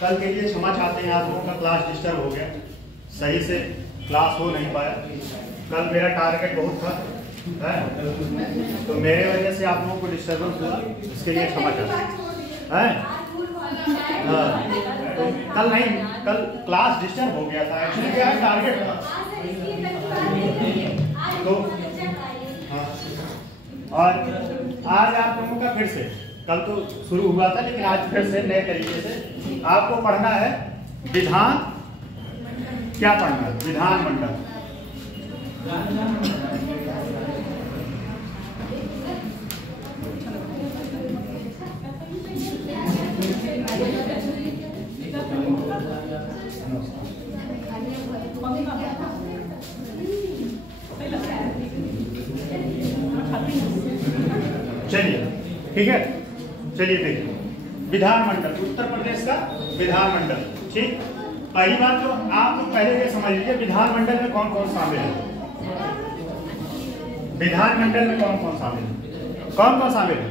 कल के लिए क्षमा चाहते हैं, आप लोगों का क्लास डिस्टर्ब हो गया, सही से क्लास हो नहीं पाया। कल मेरा टारगेट बहुत था है? तो मेरे वजह से आप लोगों को डिस्टर्बेंस हुआ, इसके लिए क्षमा चाहते हैं। हाँ, तो कल नहीं, कल क्लास डिस्टर्ब हो गया था, एक्चुअली क्या टारगेट था। तो हाँ, और आज आप लोगों का फिर से, कल तो शुरू हुआ था लेकिन आज फिर से नए तरीके से आपको पढ़ना है विधान। क्या पढ़ना है? विधानमंडल। चलिए ठीक है, चलिए देखिए विधानमंडल, उत्तर प्रदेश का विधानमंडल। ठीक, पहली बात तो आप लोग पहले ये समझ लीजिए विधानमंडल में कौन कौन शामिल है। विधानमंडल में कौन कौन शामिल है? कौन कौन शामिल है?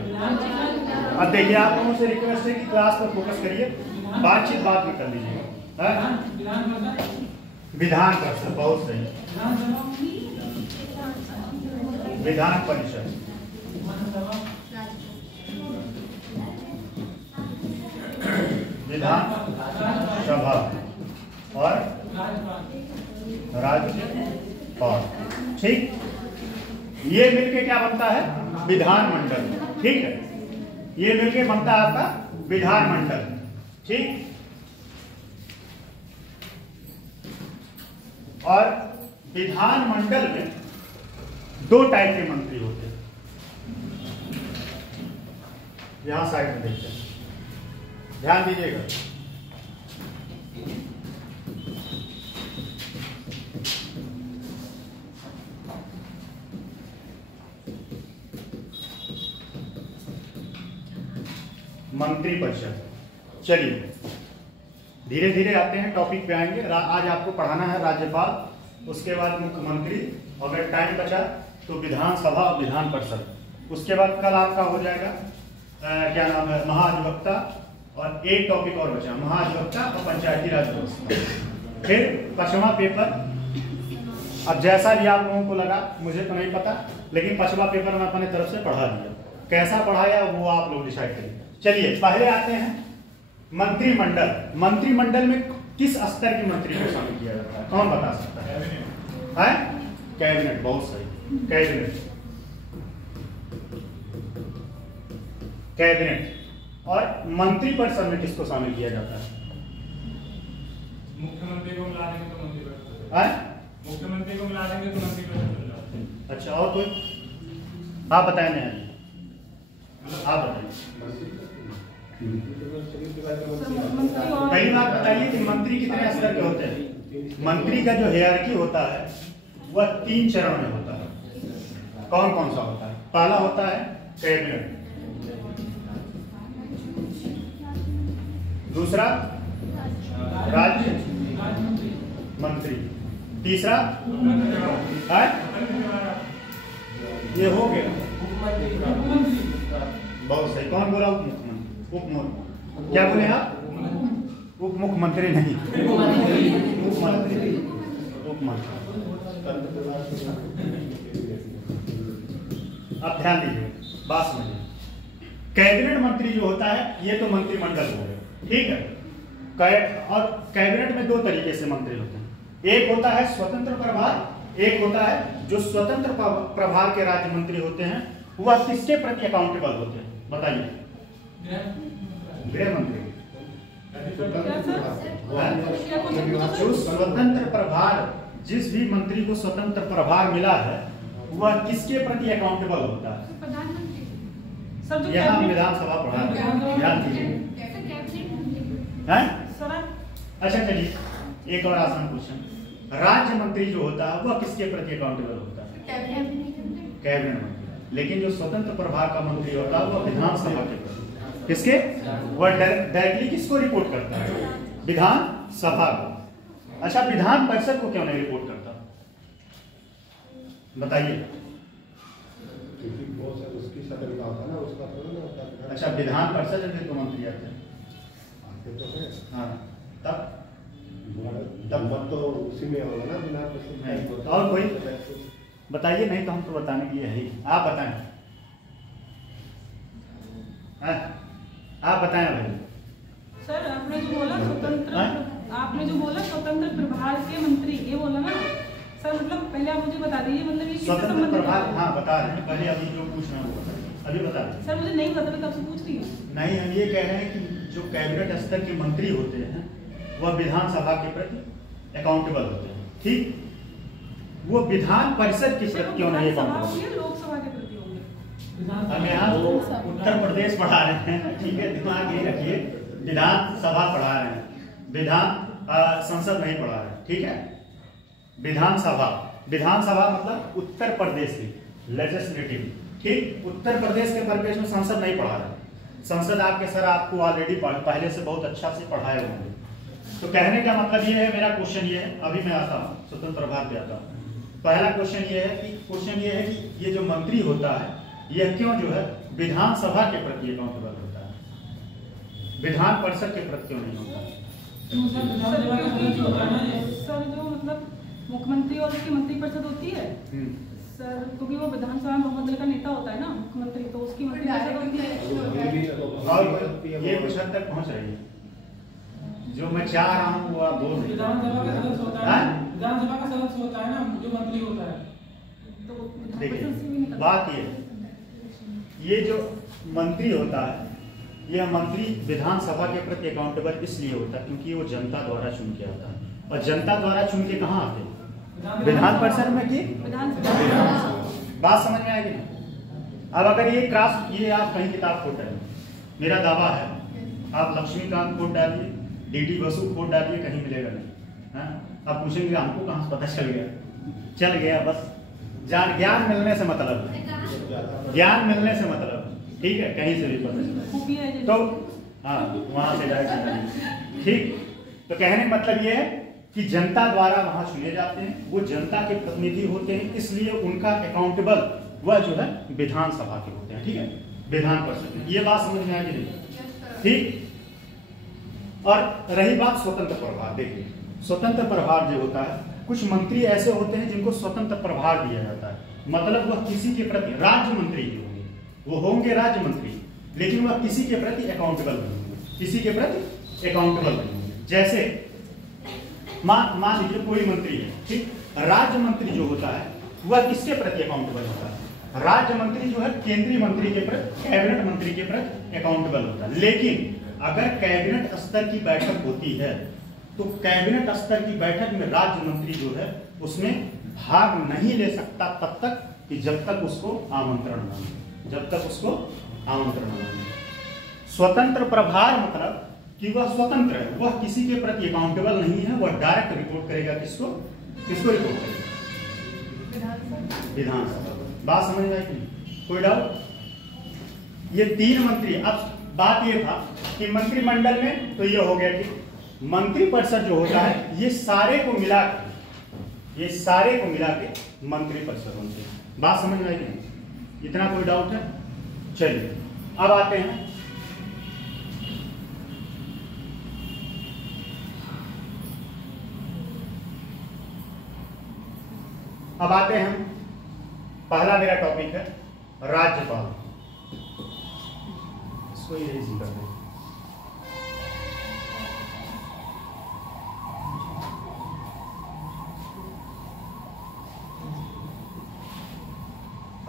अब देखिए आप लोगों से रिक्वेस्ट है कि क्लास पर फोकस करिए, बातचीत बाद में कर लीजिए। विधान परिषद, बहुत सही। विधान परिषद, विधान सभा और राज्यपाल। ठीक, ये मिलके क्या बनता है? विधानमंडल। ठीक है, ये मिलके बनता है आपका विधानमंडल। ठीक, और विधानमंडल में दो टाइप के मंत्री होते हैं। यहां साइड में देखते हैं, ध्यान दीजिएगा। मंत्री परिषद। चलिए धीरे धीरे आते हैं, टॉपिक पे आएंगे। आज आपको पढ़ाना है राज्यपाल, उसके बाद मुख्यमंत्री, अगर टाइम बचा तो विधानसभा और विधान परिषद। उसके बाद कल आपका हो जाएगा क्या नाम है, महाधिवक्ता, और एक टॉपिक और बचा, महाधिवक्ता और पंचायती राज व्यवस्था। फिर 5वां पेपर, अब जैसा भी आप लोगों को लगा, मुझे तो नहीं पता, लेकिन 5वां पेपर मैं अपने तरफ से पढ़ा दिया। कैसा पढ़ाया वो आप लोग डिसाइड करिए। चलिए पहले आते हैं मंत्रिमंडल। मंत्रिमंडल में किस स्तर के मंत्री को शामिल किया जाता है? कौन बता सकता है? कैबिनेट, बहुत सही, कैबिनेट। कैबिनेट। और मंत्री परिषद में किसको शामिल किया जाता है? मुख्यमंत्री को मिला देंगे तो मंत्री परिषद। मुख्यमंत्री को मिला देंगे तो मंत्री परिषद। अच्छा, और कोई? आप बताएं। नहीं, आप बताइए। पहली बात बताइए कि मंत्री कितने स्तर के होते हैं? मंत्री का जो हायरार्की होता है वह 3 चरण में होता है। कौन कौन सा होता है? पहला होता है कैबिनेट, दूसरा राज्य मंत्री, तीसरा ये हो गया बहुत सही। कौन बोला? उप मुख्यमंत्री। क्या बोले आप? उप मुख्यमंत्री नहीं, मुख्यमंत्री, उपमंत्री। अब ध्यान दीजिए, बात समझिए। कैबिनेट मंत्री जो होता है ये तो मंत्रिमंडल हो गया, ठीक है। और कैबिनेट में 2 तरीके से मंत्री होते हैं। एक होता है स्वतंत्र प्रभार, एक होता है जो स्वतंत्र प्रभार के राज्य मंत्री होते हैं वह किसके प्रति अकाउंटेबल होते हैं? बताइए। गृह मंत्री। जो स्वतंत्र प्रभार, जिस भी मंत्री को स्वतंत्र प्रभार मिला है वह किसके प्रति अकाउंटेबल होता है? यहाँ विधानसभा प्रधान। ध्यान दीजिए। अच्छा चलिए एक और आसान क्वेश्चन, राज्य मंत्री जो होता है वह किसके प्रति अकाउंटेबल होता है? कैबिनेट मंत्री। लेकिन जो स्वतंत्र प्रभार का मंत्री होता है वह विधानसभा के प्रति, किसके? वह डायरेक्टली किसको रिपोर्ट करता है? विधानसभा को। अच्छा, विधान परिषद को क्यों नहीं रिपोर्ट करता? बताइए। अच्छा, विधान परिषद में तो मंत्री आते हैं। आते तो है। हाँ, तब तब मत तो उसी में होगा ना, विधान परिषद नहीं। में। और कोई बताइए, नहीं तो हम तो बताने के लिए है ही। आप बताएं, आप बताएं भाई। सर आपने जो बोला स्वतंत्र, हाँ? आपने जो बोला स्वतंत्र प्रभार के मंत्री, ये बोला ना सर, मतलब पहले आप मुझे बता दीजिए, मतलब ये किससे स्वतंत्र संबंधित प्रभार, है? हाँ बता रहे हैं, पहले अभी जो पूछना है वो बताइए, अभी बता रहे हैं। सर मुझे नहीं पता, मैं कब से पूछ रही हूँ। नहीं, हम ये कह रहे हैं कि जो कैबिनेट स्तर के मंत्री होते हैं वह विधानसभा के प्रति अकाउंटेबल होते हैं, ठीक। वो विधान परिषद के प्रति क्यों नहीं विधानसभा अकाउंटेबल? होंगे, लोकसभा के प्रति होंगे। हम यहाँ उत्तर प्रदेश पढ़ा रहे हैं, ठीक है, दिमाग ये रखिए, विधानसभा पढ़ा रहे हैं, विधान संसद नहीं पढ़ा रहे हैं, ठीक है। विधानसभा, विधानसभा मतलब उत्तर प्रदेश की लेजिस्लेटिव, ठीक। उत्तर प्रदेश के परिपेक्ष में संसद नहीं पढ़ा रहे। संसद आपके सर आपको ऑलरेडी पहले से बहुत अच्छा से पढ़ाए होंगे। तो कहने का मतलब ये है, मेरा क्वेश्चन ये है, अभी मैं आता हूँ स्वतंत्र प्रभार पे आता हूँ। पहला क्वेश्चन ये है कि ये जो मंत्री होता है यह क्यों जो है विधानसभा के प्रति अकाउंटेबल होता है, विधान परिषद के प्रति क्यों नहीं होता है? सर जो मतलब मुख्यमंत्री और उसकी मंत्रिपरिषद होती है सर, क्योंकि वो विधानसभा में बहुमत दल का नेता होता है ना मुख्यमंत्री, तो उसकी मंत्रिपरिषद होती है। और ये कुछ हद तक पहुंच रही है, जो मैं चाह रहा हूँ वो आप बोल रहे हैं। विधानसभा का सदस्य होता है, विधानसभा का सदस्य होता है ना, जो मंत्री होता है। तो देखिए बात ये जो मंत्री होता है, यह मंत्री विधानसभा के प्रति अकाउंटेबल इसलिए होता है क्योंकि वो जनता द्वारा चुन के आता है, और जनता द्वारा चुन के कहाँ आते हैं? विधान परिषद में की बात समझ में आएगी ना? अब अगर ये आप कहीं किताब खोट रहे हैं, मेरा दावा है, आप लक्ष्मीकांत खोट डालिए, डीडी बसु खोट डालिए, कहीं मिलेगा नहीं। हाँ, आप पूछेंगे हमको कहाँ से पता चल गया, बस ज्ञान मिलने से मतलब है, ज्ञान मिलने से मतलब है, ठीक है, कहीं से भी पता चला तो हाँ वहां से डायरेक्ट, ठीक। तो कहने का मतलब ये है कि जनता द्वारा वहां चुने जाते हैं, वो जनता के प्रतिनिधि होते हैं, इसलिए उनका अकाउंटेबल वह जो है विधानसभा के होते हैं, ठीक है, विधान परिषद में। ये बात समझ में आएगी नहीं, ठीक। और रही बात स्वतंत्र प्रभार, देखिए स्वतंत्र प्रभार जो होता है, कुछ मंत्री ऐसे होते हैं जिनको स्वतंत्र प्रभार दिया जाता है, मतलब वह किसी के प्रति राज्य मंत्री होंगे, वो होंगे राज्य मंत्री, लेकिन वह किसी के प्रति अकाउंटेबल नहीं होंगे, किसी के प्रति अकाउंटेबल नहीं होंगे। जैसे मान लीजिए कोई मंत्री है, ठीक, राज्य मंत्री जो होता है वह किसके प्रति अकाउंटेबल होता है? राज्य मंत्री जो है केंद्रीय मंत्री के प्रति, कैबिनेट मंत्री के प्रति अकाउंटेबल होता है। लेकिन अगर कैबिनेट स्तर की बैठक होती है तो कैबिनेट स्तर की बैठक में राज्य मंत्री जो है उसमें भाग नहीं ले सकता तब तक कि जब तक उसको आमंत्रण न मिले, जब तक उसको आमंत्रण न मिले। स्वतंत्र प्रभार मतलब कि वह स्वतंत्र है, वह किसी के प्रति अकाउंटेबल नहीं है, वह डायरेक्ट रिपोर्ट करेगा किसको रिपोर्ट करेगा? विधानसभा। बात समझ में आई कि नहीं? कोई डाउट? ये 3 मंत्री, अब बात ये था कि मंत्रिमंडल में तो ये हो गया कि मंत्रिपरिषद जो होता है ये सारे को मिला के मंत्रिपरिषद होती है। बात समझ में आई कि नहीं? इतना कोई डाउट है? चलिए अब आते हैं पहला मेरा टॉपिक है राज्यपाल। इसको इरेज कर दें।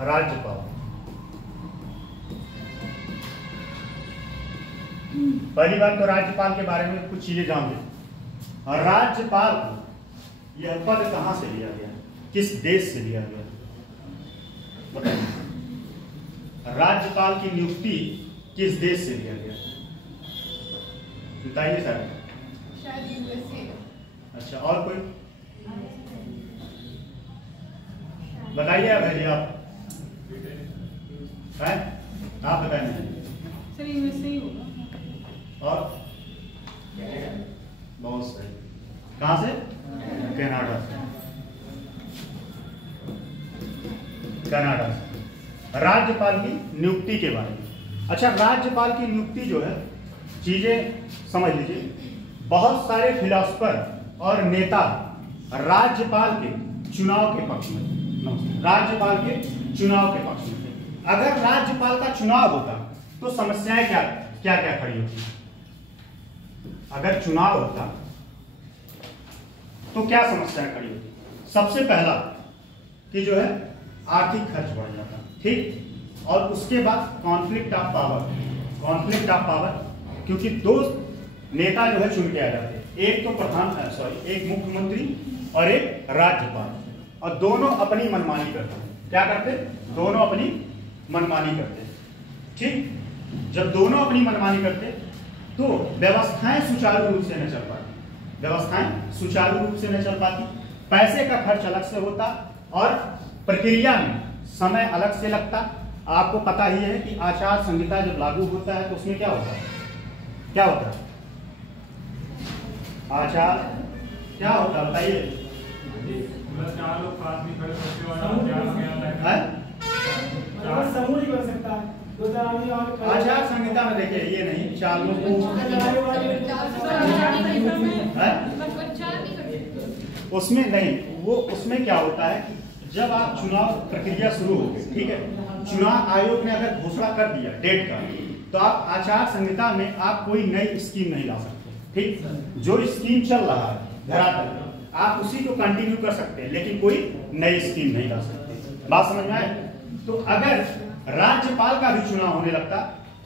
राज्यपाल, पहली बात तो राज्यपाल के बारे में कुछ चीजें जान लें। और राज्यपाल यह पद कहां से लिया गया, किस देश से लिया गया बताइए? राज्यपाल की नियुक्ति किस देश से लिया गया बताइए सर। शायद यूएसए। अच्छा, और कोई बताइए भैया, आप बताइए। सर यूएसए ही होगा। और बहुत सही, कहां से? कनाडा से। कनाडा से। राज्यपाल की नियुक्ति के बारे में अच्छा, राज्यपाल की नियुक्ति जो है, चीजें समझ लीजिए, बहुत सारे फिलोसफर और नेता राज्यपाल के चुनाव के पक्ष में थे, राज्यपाल के चुनाव के पक्ष में थे। अगर राज्यपाल का चुनाव होता तो समस्याएं क्या क्या क्या खड़ी होती? अगर चुनाव होता तो क्या समस्याएं खड़ी होती? सबसे पहला कि जो है आर्थिक खर्च बढ़ जाता, ठीक, और उसके बाद कॉन्फ्लिक्ट ऑफ पावर, क्योंकि दो नेता जो है चुन के आ जाते हैं, एक तो एक मुख्यमंत्री और एक राज्यपाल, और दोनों अपनी मनमानी करते हैं। क्या करते? दोनों अपनी मनमानी करते, ठीक। जब दोनों अपनी मनमानी करते तो व्यवस्थाएं सुचारू रूप से न चल पाती, पैसे का खर्च अलग से होता और प्रक्रिया में समय अलग से लगता। आपको पता ही है कि आचार संहिता जब लागू होता है तो उसमें क्या होता है? आचार क्या होता है बताइए? 4 लोग पास नहीं खड़े सकते और समूह नहीं कर सकता है। आचार संहिता में देखिए ये नहीं, 4 लोग उसमें नहीं, वो उसमें क्या होता है कि जब आप चुनाव प्रक्रिया शुरू हो गई, ठीक है, चुनाव आयोग ने अगर घोषणा कर दिया डेट का, तो आप आचार संहिता में आप कोई नई स्कीम नहीं ला सकते, ठीक। जो स्कीम चल रहा है धरातल आप उसी को कंटिन्यू कर सकते हैं, लेकिन कोई नई स्कीम नहीं ला सकते। बात समझ में आए? तो अगर राज्यपाल का भी चुनाव होने लगता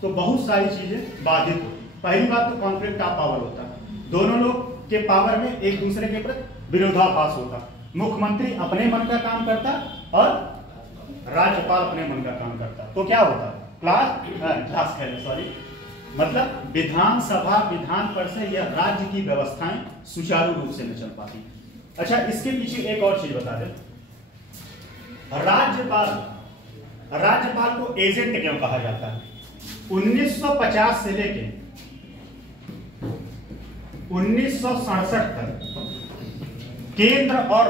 तो बहुत सारी चीजें बाधित होती। पहली बात तो कॉन्फ्लिक्ट ऑफ पावर होता, दोनों लोग के पावर में एक दूसरे के प्रति विरोधाभास होता। मुख्यमंत्री अपने मन का काम करता और राज्यपाल अपने मन का काम करता, तो क्या होता? मतलब विधानसभा विधान परिषद या राज्य की व्यवस्थाएं सुचारू रूप से न चल पाती। अच्छा, इसके पीछे एक और चीज बता दें, राज्यपाल को एजेंट क्यों कहा जाता है? 1950 से लेके 1967 तक केंद्र और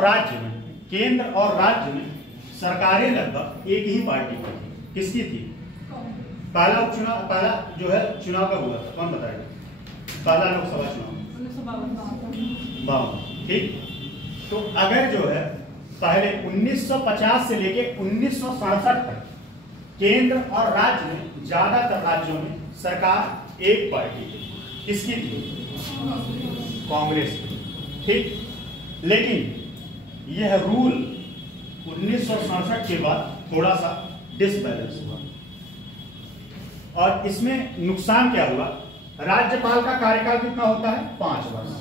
राज्य में सरकारें लगभग एक ही पार्टी की थी। किसकी थी? पहला उपचुनाव, पहला जो है चुनाव कब हुआ था? कौन बताएगा? पहला लोकसभा चुनाव 1952, ठीक। तो अगर जो है पहले 1950 से लेके 1967 तक केंद्र और राज्य में ज्यादातर राज्यों में सरकार एक पार्टी थी। किसकी थी? कांग्रेस की, ठीक। लेकिन यह रूल 1967 के बाद थोड़ा सा डिसबैलेंस हुआ, और इसमें नुकसान क्या हुआ? राज्यपाल का कार्यकाल कितना होता है? 5 वर्ष।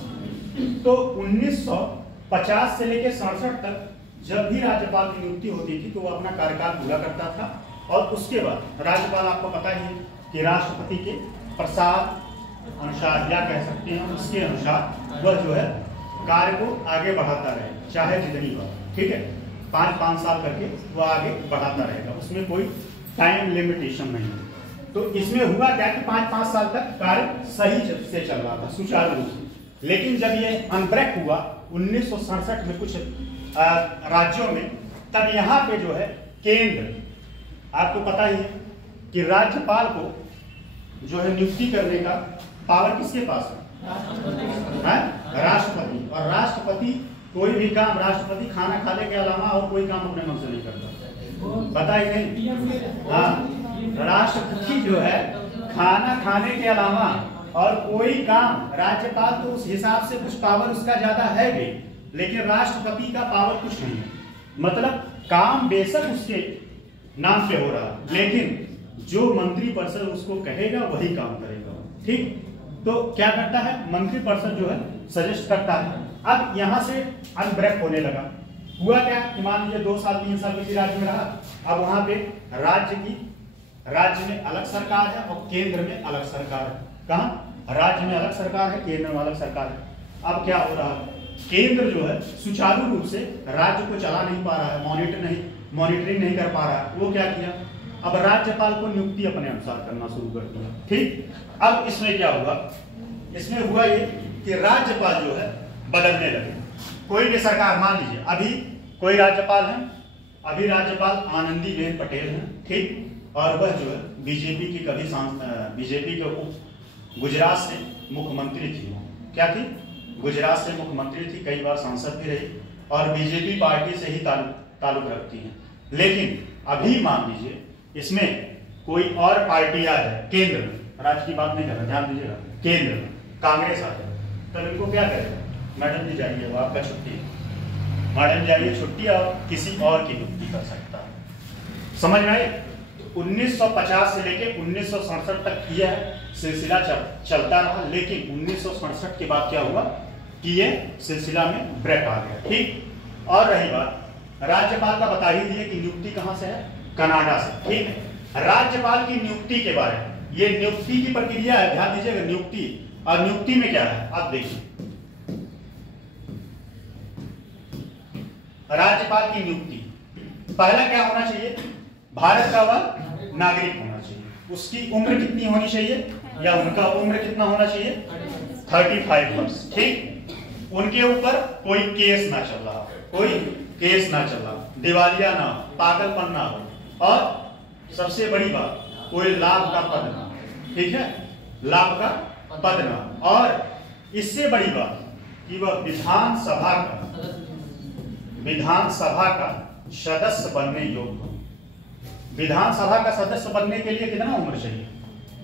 तो 1950 से लेकर 67 तक जब भी राज्यपाल की नियुक्ति होती थी तो वो अपना कार्यकाल पूरा करता था, और उसके बाद राज्यपाल, आपको पता ही है कि राष्ट्रपति के प्रसाद अनुसार या कह सकते हैं उसके अनुसार वह जो है कार्य को आगे बढ़ाता रहे, चाहे जितनी बार, ठीक है, 5-5 साल करके वह आगे बढ़ाता रहेगा, उसमें कोई टाइम लिमिटेशन नहीं है। तो इसमें हुआ क्या कि 5-5 साल तक कार्य सही से चल रहा था, सुचारू रूप से। लेकिन जब ये अनब्रेक हुआ 1967 में कुछ राज्यों में, तब यहाँ पे जो है केंद्र, आपको पता ही है कि राज्यपाल को जो है नियुक्ति करने का पावर किसके पास है? राष्ट्रपति। और राष्ट्रपति कोई भी काम, राष्ट्रपति खाना खाने के अलावा और कोई काम अपने मन से नहीं करता, पता ही नहीं? हाँ, राष्ट्रपति जो है खाना खाने के अलावा और कोई काम, राज्यपाल तो उस हिसाब से कुछ पावर उसका ज्यादा है भी, लेकिन राष्ट्रपति का पावर कुछ नहीं है। मतलब काम बेशक उसके नाम पे हो रहा, लेकिन जो मंत्री परिषद उसको कहेगा वही काम करेगा, ठीक। तो क्या करता है मंत्री परिषद जो है, सजेस्ट करता है। अब यहाँ से अनब्रेक होने लगा। हुआ क्या कि मान लीजिए 2 साल 3 साल किसी राज्य में रहा, अब वहां पे राज्य में अलग सरकार है और केंद्र में अलग सरकार है। कहाँ? राज्य में अलग सरकार है, केंद्र में अलग सरकार है। अब क्या हो रहा है? केंद्र जो है सुचारू रूप से राज्य को चला नहीं पा रहा है, मॉनिटरिंग नहीं कर पा रहा है। वो क्या किया? अब राज्यपाल को नियुक्ति अपने अनुसार करना शुरू कर दिया, ठीक। अब इसमें क्या हुआ? इसमें हुआ ये कि राज्यपाल जो है बदलने लगे। कोई भी सरकार, मान लीजिए अभी कोई राज्यपाल है, अभी राज्यपाल आनंदीबेन पटेल हैं, ठीक। और वह जो है बीजेपी की बीजेपी के गुजरात से मुख्यमंत्री थी। क्या थी? गुजरात से मुख्यमंत्री थी, कई बार सांसद भी रही और बीजेपी पार्टी से ही ताल्लुक रखती हैं। लेकिन अभी मान लीजिए इसमें कोई और पार्टी आ जाए केंद्र में, राज्य की बात नहीं कर रहा, ध्यान दीजिएगा, केंद्र में कांग्रेस आ जाए, तब इनको क्या करेगा? मैडम जी जाइए, वो आपका छुट्टी है, मैडम जाइए छुट्टी, और किसी और की नियुक्ति कर सकता है। समझ में आए? 1950 से लेके 1967 तक यह सिलसिला चलता रहा, लेकिन 1967 के बाद क्या हुआ कि ये सिलसिला में ब्रेक आ गया। ठीक। और रही बात राज्यपाल का, बता ही दिए कि नियुक्ति कहां से है? कनाडा से। ठीक है। राज्यपाल की नियुक्ति के बारे में, ये नियुक्ति की प्रक्रिया है, ध्यान दीजिएगा, नियुक्ति। और नियुक्ति में क्या है आप देखिए, राज्यपाल की नियुक्ति पहला क्या होना चाहिए? भारत का वह नागरिक होना चाहिए। उसकी उम्र कितनी होनी चाहिए, या उनका उम्र कितना होना चाहिए? 35 वर्ष। ठीक। उनके ऊपर कोई केस ना चल रहा, कोई केस ना चल रहा, दिवालिया ना हो, पागलपन ना हो, और सबसे बड़ी बात कोई लाभ का पद ना। ठीक है, लाभ का पद ना। और इससे बड़ी बात कि वह विधानसभा का सदस्य बनने योग्य हो। विधानसभा का सदस्य बनने के लिए कितना उम्र चाहिए?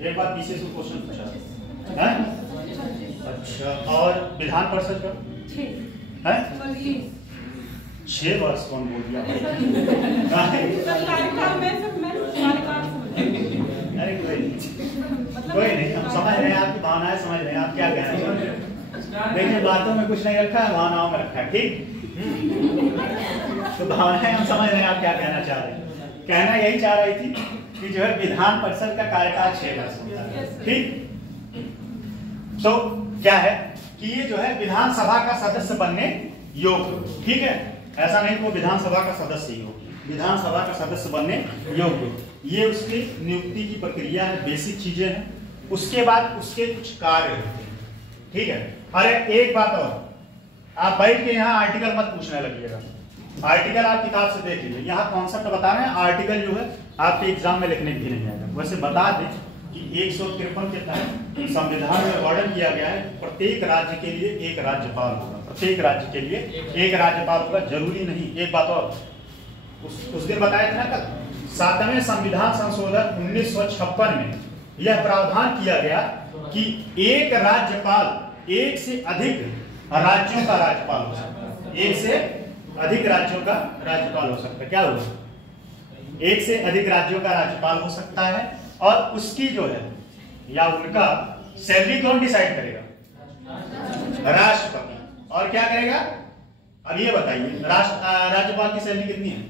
एक बार पीछे से क्वेश्चन पूछा है। अच्छा, और विधान परिषद का 6 वर्ष कौन बोल दिया? अरे कोई नहीं, हम समझ रहे हैं आपकी भावनाएं, समझ रहे हैं आप क्या कह रहे हैं। देखिए बातों में कुछ नहीं रखा है, भावनाओं में रखा है। ठीक। तो भावनाएं हम समझ रहे हैं आप क्या कहना चाह रहे हैं। कहना यही चाह रही थी कि जो है विधान परिषद का कार्यकाल 6 वर्ष होता है। ठीक। तो क्या है कि ये जो है विधानसभा का सदस्य बनने योग्य। ठीक है, ऐसा नहीं कि वो विधानसभा का सदस्य ही हो, विधानसभा का सदस्य बनने योग्य। ये उसकी नियुक्ति की प्रक्रिया है, बेसिक चीजें हैं। उसके बाद उसके कुछ कार्य होते हैं। ठीक है। अरे एक बात और, आप बैठ के यहाँ आर्टिकल मत पूछने लगिएगा। आर्टिकल आप किताब से देख लीजिए, यहाँ कॉन्सेप्ट बता रहे हैं। आर्टिकल जो है आपके एग्जाम में लिखने भी नहीं आएगा। वैसे बता दें कि 153 के तहत संविधान में वर्णन किया गया है प्रत्येक राज्य के लिए एक राज्यपाल होगा। प्रत्येक राज्य के लिए एक राज्यपाल होगा, जरूरी नहीं। एक बात और, उस दिन बताया था ना कल, 7वें संविधान संशोधन 1956 में यह प्रावधान किया गया कि एक राज्यपाल एक से अधिक राज्यों का राज्यपाल हो सकता है। एक से अधिक राज्यों का राज्यपाल हो सकता है। क्या होगा? एक से अधिक राज्यों का राज्यपाल हो सकता है। और उसकी जो है या उनका सैलरी कौन डिसाइड करेगा? राष्ट्रपति। और क्या करेगा? अब ये बताइए, राज्यपाल की सैलरी कितनी है?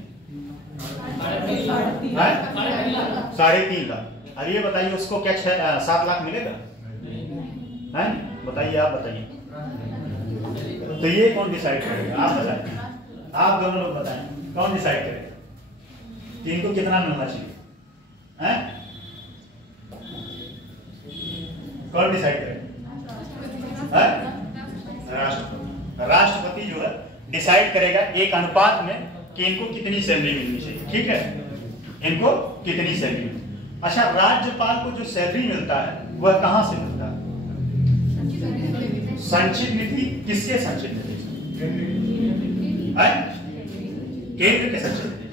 3.5 लाख। अब ये बताइए उसको क्या 7 लाख मिलेगा? है? बताइए, आप बताइए। तो ये कौन डिसाइड करेगा? आप बताइए, आप दोनों लोग बताएं, कौन डिसाइड करेगा कि इनको कितना मिलना चाहिए? हैं? कौन डिसाइड करेगा? राष्ट्रपति। राष्ट्रपति जो है डिसाइड करेगा एक अनुपात में कि इनको कितनी सैलरी मिलनी चाहिए। ठीक है, इनको कितनी सैलरी मिलती। अच्छा, राज्यपाल को जो सैलरी मिलता है वह कहां से मिलता है? संचित निधि। किसके संचित निधि? केंद्र के संचित निधि,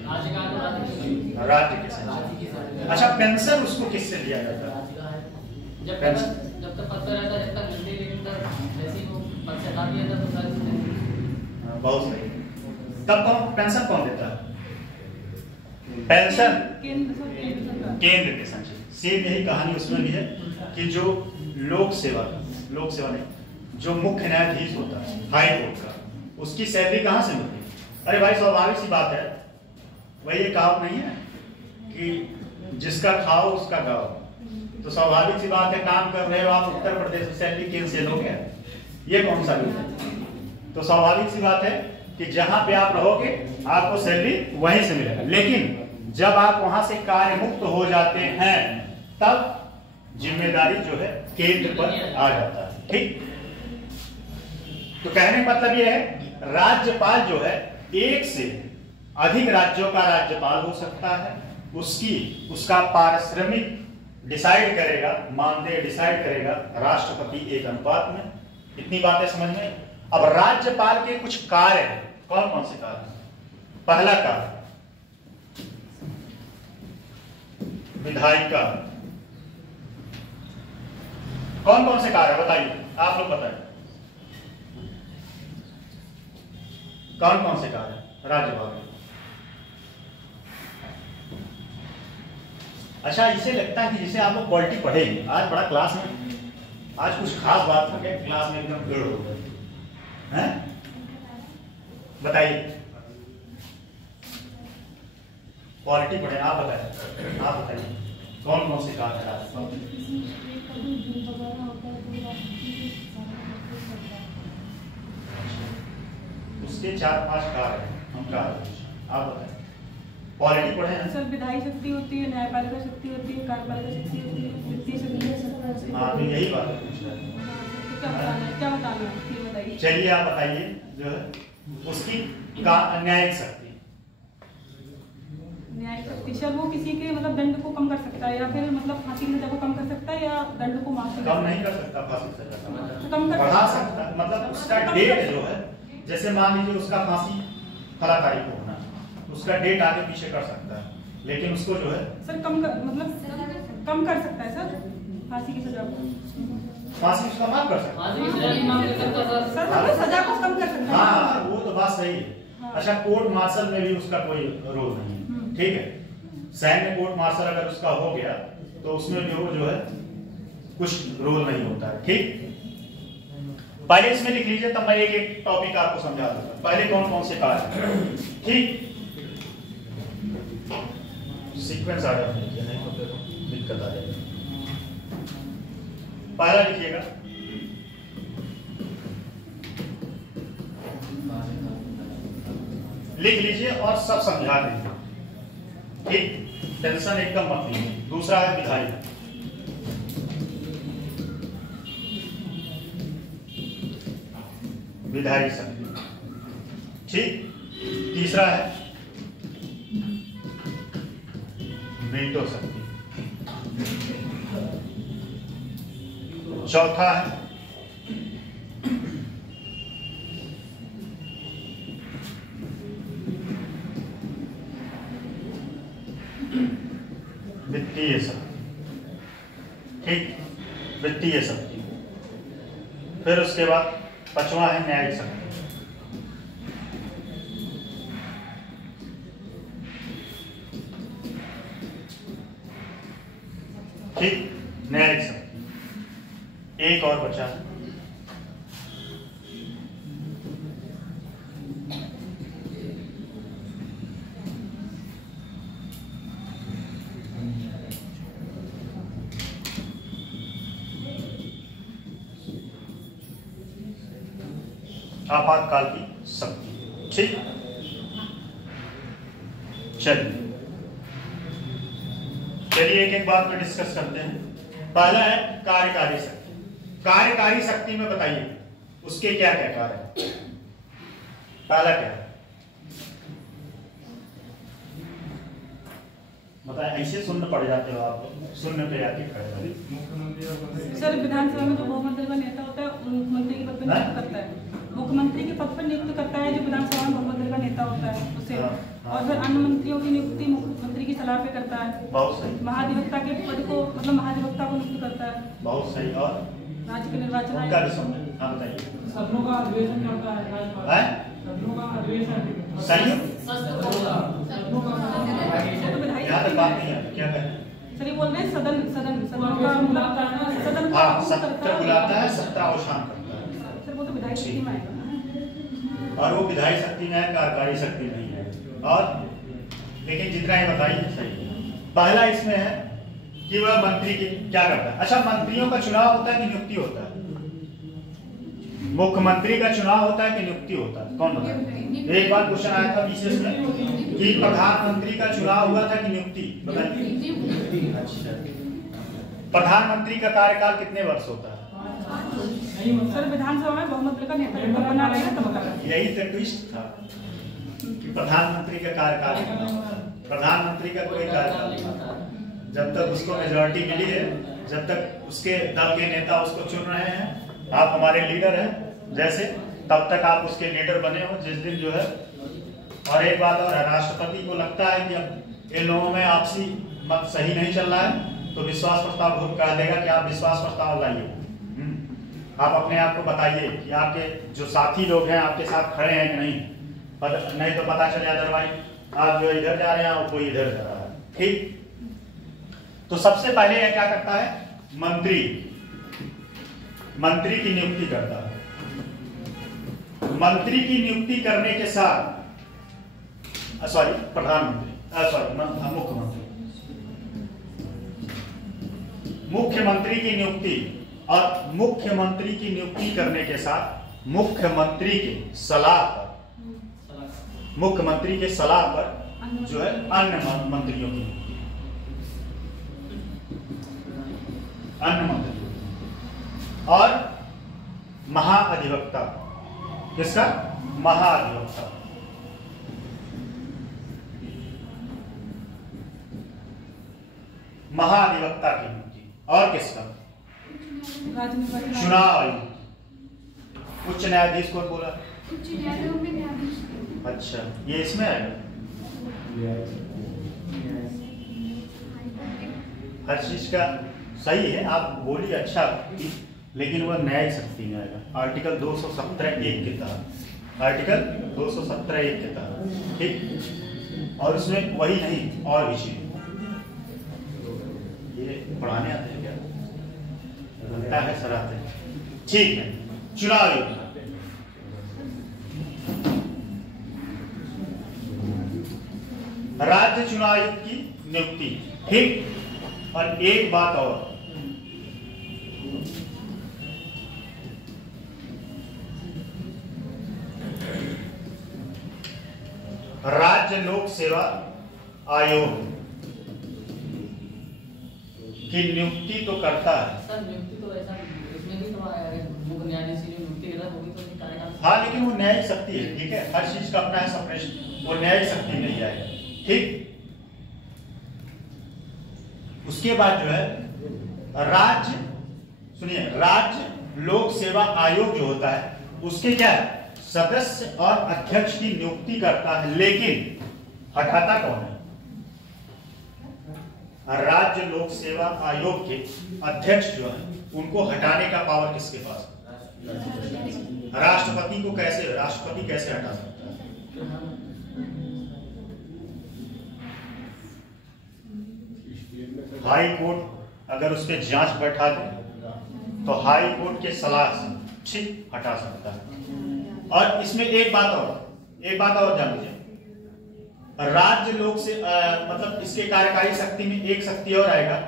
राज्य के संचित। अच्छा, पेंशन उसको किससे दिया जाता है? जब तक पद पर रहता है, जब तक मिलती, लेकिन जैसे ही वो पद से हटा दिया जाता तो सारी। बहुत सही। तब कौन पेंशन कौन देता है? पेंशन केंद्र के संचित। सेम यही कहानी उसमें भी है कि जो लोक सेवा नहीं, जो मुख्य न्यायाधीश होता है हाई कोर्ट का, उसकी सैलरी कहां से मिलती है? अरे भाई स्वाभाविक सी बात है, वही ये कहावत नहीं है कि जिसका खाओ उसका गाओ। तो स्वाभाविक सी बात है, काम कर रहे हो आप उत्तर प्रदेश में, सैलरी केंद्र से लोगे, ये कौन सा रूल है? तो स्वाभाविक सी बात है कि जहां पे आप रहोगे आपको सैलरी वहीं से मिलेगा। लेकिन जब आप वहां से कार्य मुक्त हो जाते हैं तब जिम्मेदारी जो है केंद्र पर आ जाता है। ठीक। तो कहने का मतलब यह है राज्यपाल जो है एक से अधिक राज्यों का राज्यपाल हो सकता है उसका पारिश्रमिक डिसाइड करेगा, मानदेय डिसाइड करेगा राष्ट्रपति एक अनुपात में। इतनी बातें समझ में। अब राज्यपाल के कुछ कार्य हैं। कौन कौन से कार्य? पहला कार्य विधायिका। कौन कौन से कार्य बताइए, आप लोग बताइए कौन कौन से कार्य राज्यपाल के? अच्छा, इसे लगता है कि जैसे आप लोग पॉलिटिक्स पढ़ेंगे, आज बड़ा क्लास में आज कुछ खास बात हो गया, क्लास में एकदम भीड़ हो गई है। बताइए, पॉलिटिक्स पढ़े, आप बताइए कौन कौन से कार्य है राज्यपाल? उसके 4-5 कार्य हैं, हम कार्य आप बताएं। पॉलिटिक्स पढ़े हैं सर? विधायी शक्ति होती है, न्यायपालिका शक्ति होती है, कार्यपालिका शक्ति होती है, वित्तीय शक्ति है। हाँ, तो यही बात पूछ रहे हैं। क्या बताना है ये बताइए। चलिए आप बताइए जो है उसकी न्यायिक शक्ति। न्यायिक शक्ति सर वो किसी के मतलब दंड को कम कर सकता है, या फिर मतलब फांसी की सजा को कम कर सकता है, या दंड को माफ कम नहीं कर सकता, फांसी की सजा कम कर बढ़ा सकता, मतलब उसका डेट जो है, जैसे मान लीजिए उसका फांसी फला तारीख को होना, उसका डेट आगे पीछे कर सकता है, लेकिन उसको जो है सर मतलब कम कर सकता है सर फांसी की सजा को। फांसी उसका माफ कर सकता है। फांसी की सजा नहीं मांग सकता सर मतलब सजा को कम कर सकता है। हाँ, वो तो बात सही है। हाँ। अच्छा, कोर्ट मार्शल में भी उसका कोई रोल नहीं है, ठीक है। सैन्य कोर्ट मार्शल अगर उसका हो गया तो उसमें भी वो जो है कुछ रोल नहीं होता है, ठीक। पहले इसमें लिख लीजिए, तब मैं एक एक टॉपिक आपको समझा दूंगा। पहले कौन कौन से कार्य, ठीक, सीक्वेंस आ जाता है, नहीं तो फिर दिक्कत आ जाएगी। पहला लिखिएगा लिख लीजिए और सब समझा दीजिए, ठीक, टेंशन एकदम मत लीजिए। दूसरा है विधायिका, विधायी शक्ति, ठीक। तीसरा है वीटो शक्ति। चौथा है वित्तीय शक्ति, ठीक, वित्तीय शक्ति। फिर उसके बाद 5वां है न्यायिक शक्ति, ठीक, न्यायिक शक्ति। एक और बचा है आपातकाल की शक्ति, ठीक। चलिए एक एक बात पे डिस्कस करते हैं। पहला है कार्यकारी शक्ति। कार्यकारी शक्ति में बताइए उसके क्या क्या कार्य है। पहला क्या है बताए, ऐसे शून्य पड़ जाते हो आप लोग, शून्य पे आके खड़े हो। मुख्यमंत्री और मंत्री सर विधानसभा में जो बहुमत का नेता होता है मुख्यमंत्री के पद पर नियुक्त करता है, मुख्यमंत्री के पद पर नियुक्त करता है जो विधानसभा में बहुमत का नेता होता है उसे, और फिर अन्य मंत्रियों की नियुक्ति मुख्यमंत्री की सलाह पे करता है। बहुत सही, महाधिवक्ता के पद को मतलब महाधिवक्ता को नियुक्त करता है। बहुत सही। और राज्य के निर्वाचन उनका भी समझ, हाँ बताइए। सदनों का अधिवेशन करता है हैं? सदनों का अधिवेशन संयुक्त सदनों का यहाँ तक बात नहीं है, क्या कहें? सर ये बोल रहे हैं सदन सदन सदन का बुलाता है ना, सदन का हाँ, करता सत्र बुलाता है, सत्रावसान करता है। सर वो तो विधायी शक्ति में आएगा ना। और वो विधायी शक्ति में है, कार्यकारी शक्ति नहीं है। और लेकिन जितना ही बताइए सही है। पहला इसमें है कि वह मंत्री की क्या करता है। अच्छा, मंत्रियों का चुनाव होता है कि नियुक्ति होता है? मुख्यमंत्री का चुनाव होता है कि नियुक्ति होता है? कौन बताए? एक बार क्वेश्चन आया था विशेष में कि प्रधानमंत्री का चुनाव हुआ था कि नियुक्ति, बताइए। अच्छा, प्रधानमंत्री का कार्यकाल कितने वर्ष होता है? सर विधानसभा में बहुमत का नेता बना रहेगा तब होगा। यही तो ट्विस्ट था कि प्रधानमंत्री का कार्यकाल कितना होता है। प्रधानमंत्री का कोई कार्यकाल नहीं होता। जब तक उसको मेजोरिटी मिली है, जब तक उसके दल के नेता उसको चुन रहे हैं, आप हमारे लीडर हैं जैसे, तब तक आप उसके लीडर बने हो। जिस दिन जो है, और एक बात और है, राष्ट्रपति को लगता है कि अब इन लोगों में आपसी मत सही नहीं चल रहा है, तो विश्वास प्रस्ताव ग्रुप कह देगा कि आप विश्वास प्रस्ताव लाइए। आप अपने आप को बताइए कि आपके जो साथी लोग हैं आपके साथ खड़े हैं कि नहीं, नहीं तो पता चले अदरवाइज आप जो इधर जा रहे हैं और कोई इधर जा रहा है। ठीक, तो सबसे पहले यह क्या करता है, मंत्री की नियुक्ति करता है। मंत्री की नियुक्ति करने के साथ मुख्यमंत्री की नियुक्ति, और मुख्यमंत्री की नियुक्ति करने के साथ मुख्यमंत्री के सलाह पर जो है अन्य मंत्रियों की नियुक्ति, और महाअधिवक्ता, किसका, महाअधिवक्ता, महाअधिवक्ता की नियुक्ति, और किसका, चुनाव आयोग, उच्च न्यायाधीश कौन बोला, उच्च न्यायालयों में न्यायाधीश। अच्छा, ये इसमें आएगा, हर चीज का सही है, आप बोलिए अच्छा, लेकिन वह न्यायिक शक्ति में आएगा। आर्टिकल 217(1) के तहत, आर्टिकल 217(1) के तहत, ठीक। और उसमें वही नहीं, और भी चीज, ये पढ़ाने आते हैं क्या, लगता है सर आते हैं, ठीक है। चुनाव आयोग, राज्य चुनाव आयोग की नियुक्ति, ठीक। और एक बात और, राज्य लोक सेवा आयोग की नियुक्ति तो करता है सर, नियुक्ति तो ऐसा इसमें भी तो मुख्य न्यायाधीश की नियुक्ति करता होगी तो कार्यकाल। हाँ, लेकिन वो न्यायिक शक्ति है, ठीक है, हर चीज का अपना है सेपरेशन, वो न्यायिक शक्ति नहीं आएगा, ठीक। उसके बाद जो है राज्य, सुनिए, राज्य लोक सेवा आयोग जो होता है उसके क्या है, सदस्य और अध्यक्ष की नियुक्ति करता है, लेकिन हटाता कौन है, राज्य लोक सेवा आयोग के अध्यक्ष जो है उनको हटाने का पावर किसके पास, राष्ट्रपति को कैसे, राष्ट्रपति कैसे हटा सकता है, हाई कोर्ट अगर उस पर जांच बैठा दे तो हाई कोर्ट के सलाह से ठीक हटा सकता है। और इसमें एक बात और जान लीजिए, राज्य लोक से मतलब इसके कार्यकारी शक्ति में एक शक्ति और आएगा,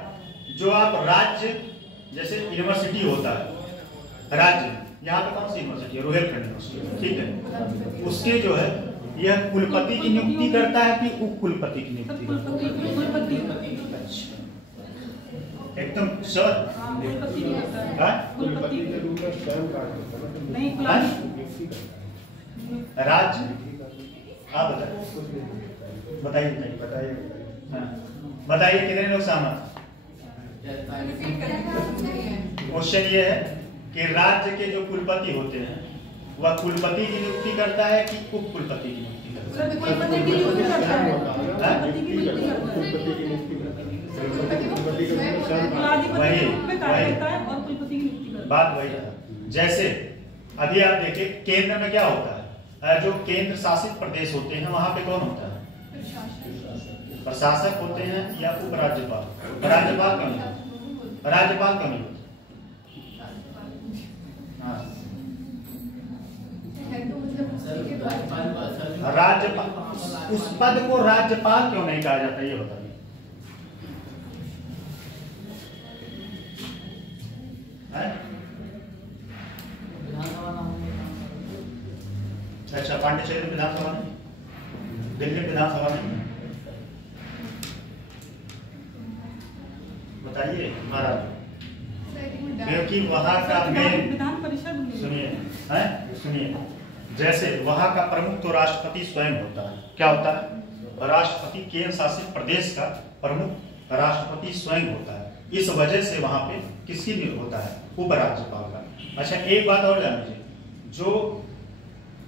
जो आप राज्य, जैसे यूनिवर्सिटी होता है राज्य, यहाँ पे कौन सी यूनिवर्सिटी है, रोहिलखंड यूनिवर्सिटी, ठीक है, उसके जो है यह कुलपति की नियुक्ति करता है कि उप कुलपति की नियुक्ति करता है, एकदम सर, कुलपति के रूप में स्वयं कार्य करता है। राज्य, आप बताइए कितने लोग सहमत। क्वेश्चन ये है कि राज्य के जो कुलपति होते हैं वह कुलपति की नियुक्ति करता है कि उप कुलपति की नियुक्ति करता है, कुलपति की नियुक्ति करता है, कुलपति की नियुक्ति करता है, बात वही है। जैसे अभी आप देखिए केंद्र में क्या होता है, जो केंद्र शासित प्रदेश होते हैं वहां पे कौन होता है, प्रशासक होते हैं या उपराज्यपाल, राज्यपाल क्यों नहीं, राज्यपाल क्यों नहीं होता, राज्यपाल, उस पद को राज्यपाल क्यों नहीं कहा जाता, ये बताइए। अच्छा, पांडिचेरी विधानसभा में, दिल्ली विधानसभा में, बताइए महाराज, क्योंकि वहां का मेन, विधान परिषद, सुनिए, जैसे वहां का प्रमुख तो राष्ट्रपति स्वयं होता है, क्या होता है, राष्ट्रपति केंद्र शासित प्रदेश का प्रमुख राष्ट्रपति स्वयं होता है। इस वजह से वहां पे किसकी नियुक्त होता है? उपराज्यपाल का। अच्छा, एक बात और जान लीजिए, जो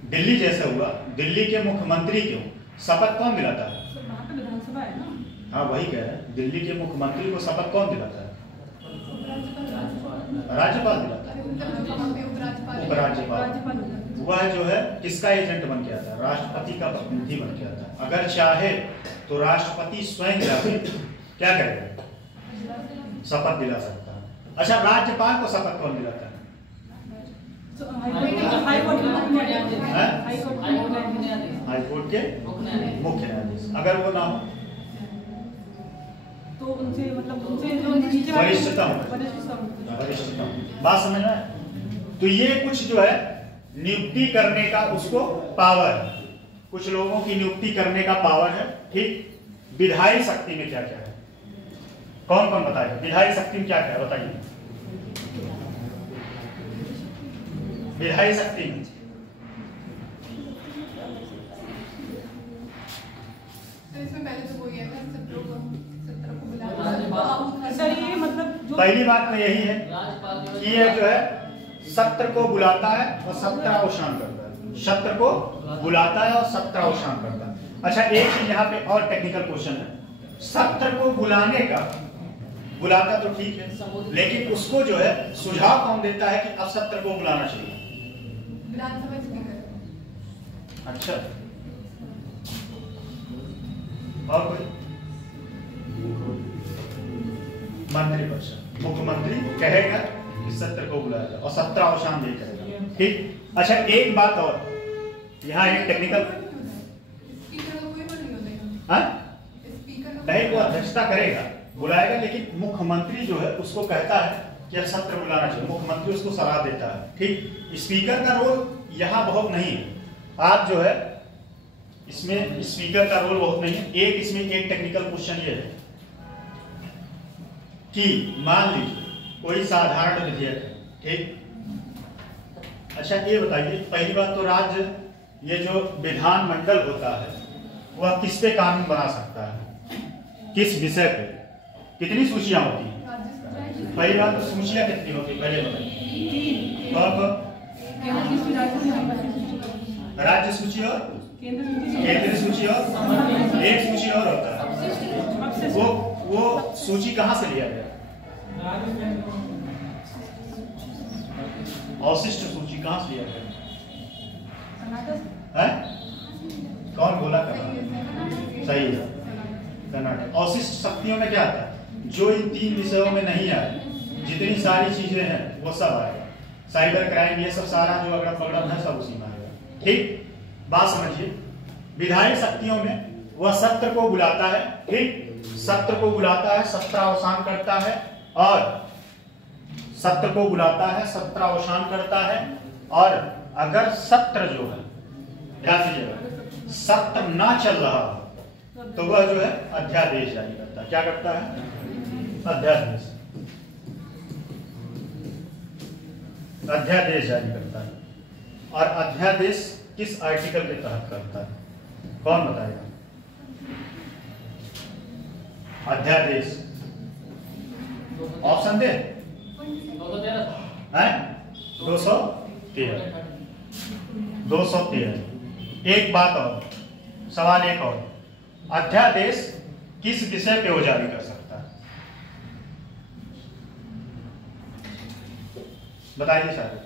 दिल्ली जैसे हुआ, दिल्ली के मुख्यमंत्री को शपथ कौन दिलाता है? वहाँ पे विधानसभा है ना। हाँ, वही कह रहे हैं, दिल्ली के मुख्यमंत्री को शपथ कौन दिलाता है? राज्यपाल दिलाता है, उपराज्यपाल। वह जो है किसका एजेंट बन के आता है? राष्ट्रपति का प्रतिनिधि बन के आता है। अगर चाहे तो राष्ट्रपति स्वयं जाके क्या करेगा? शपथ दिला सकता है। अच्छा, राज्यपाल को शपथ कौन दिलाता है? हाईकोर्ट के मुख्य न्यायाधीश। हाईकोर्ट के मुख्य न्यायाधीश। अगर वो ना हो तो उनसे मतलब उनसे जो नीचे वाले- वरिष्ठतम बात समझ में आए? तो ये कुछ जो है नियुक्ति करने का उसको पावर है, कुछ लोगों की नियुक्ति करने का पावर है। ठीक, विधायी शक्ति में क्या क्या है? कौन कौन बताएगा विधायी शक्ति में क्या क्या है? बताइए। विधायी शक्ति में तो इसमें पहले तो वो है ना, 17 को बुला सर ये मतलब जो पहली बात तो यही है राज्यपाल कि ये जो है सत्र को बुलाता है और सत्र अवसान करता है। सत्र को बुलाता है और सत्र अवसान करता है। अच्छा, एक चीज यहाँ पे और टेक्निकल क्वेश्चन है, सत्र को बुलाने का बुलाता तो ठीक है, लेकिन उसको जो है सुझाव कौन देता है कि अब सत्र को बुलाना चाहिए? विधानसभा स्पीकर। अच्छा, और कोई? मंत्रिपरिषद, मुख्यमंत्री कहेगा कि सत्र को बुलाया जाए और सत्र अवसान नहीं करेगा। ठीक। अच्छा, एक बात और यहाँ एक टेक्निकल स्पीकर का कोई रोल नहीं होता है। हाँ? स्पीकर का नहीं, वो अध्यक्षता करेगा, बुलाएगा, लेकिन मुख्यमंत्री जो है उसको कहता है कि अब सत्र बुलाना चाहिए, मुख्यमंत्री उसको सलाह देता है। ठीक, स्पीकर का रोल यहाँ बहुत नहीं है। आप जो है इसमें स्पीकर का रोल बहुत नहीं है। एक इसमें एक टेक्निकल क्वेश्चन ये है कि मान लीजिए कोई साधारण विधेयक है, ठीक। अच्छा, ये बताइए, पहली बात तो राज्य ये जो विधानमंडल होता है वह किस पे कानून बना सकता है? किस विषय पे? कितनी सूचियां होती हैं? पहली बात तो सूचियां कितनी होती है पहले बताइए। राज्य सूची और केंद्रीय सूची और एक सूची और होता है। वो सूची कहाँ से लिया गया? अवशिष्ट सूची कहाँ से लिया गया है? कौन बोला? सही है, कर्नाटक। अवशिष्ट शक्तियों में क्या आता है? जो इन 3 विषयों में नहीं आए, जितनी सारी चीजें हैं वो सब आएगा। साइबर क्राइम, ये सब सारा जो अगड़म पगड़म है सब उसी में आएगा। ठीक, बात समझिए। विधायी शक्तियों में वह सत्र को बुलाता है, ठीक, सत्र को बुलाता है, सत्र अवसान करता है, और सत्र को बुलाता है, सत्र अवसान करता है, और अगर सत्र जो है, ध्यान दीजिएगा, सत्र ना चल रहा हो तो वह जो है अध्यादेश जारी करता है। क्या करता है? अध्यादेश, अध्यादेश जारी करता है। और अध्यादेश किस आर्टिकल के तहत करता है? कौन बताएगा? अध्यादेश ऑप्शन दे। 213। एक बात और, सवाल एक और, अध्यादेश किस विषय पे वो जारी कर सकता है? बताइए सारे।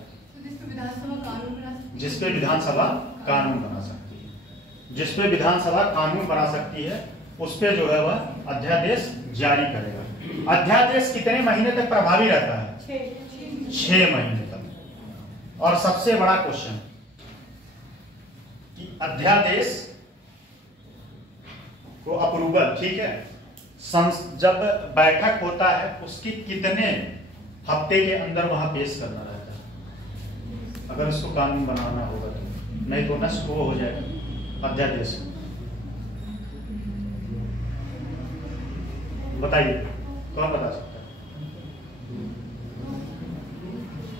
जिस पे विधानसभा कानून बना सकती है, जिस पे विधानसभा कानून बना सकती है उस पे जो है वह अध्यादेश जारी करेगा। अध्यादेश कितने महीने तक प्रभावी रहता है? 6 महीने तक। और सबसे बड़ा क्वेश्चन कि अध्यादेश को अप्रूवल, ठीक है, जब बैठक होता है उसकी कितने हफ्ते के अंदर वहां पेश करना रहता है? अगर उसको कानून बनाना होगा तो, नहीं तो नष्ट वो हो जाएगा अध्यादेश। बताइए, कौन बता सकता है?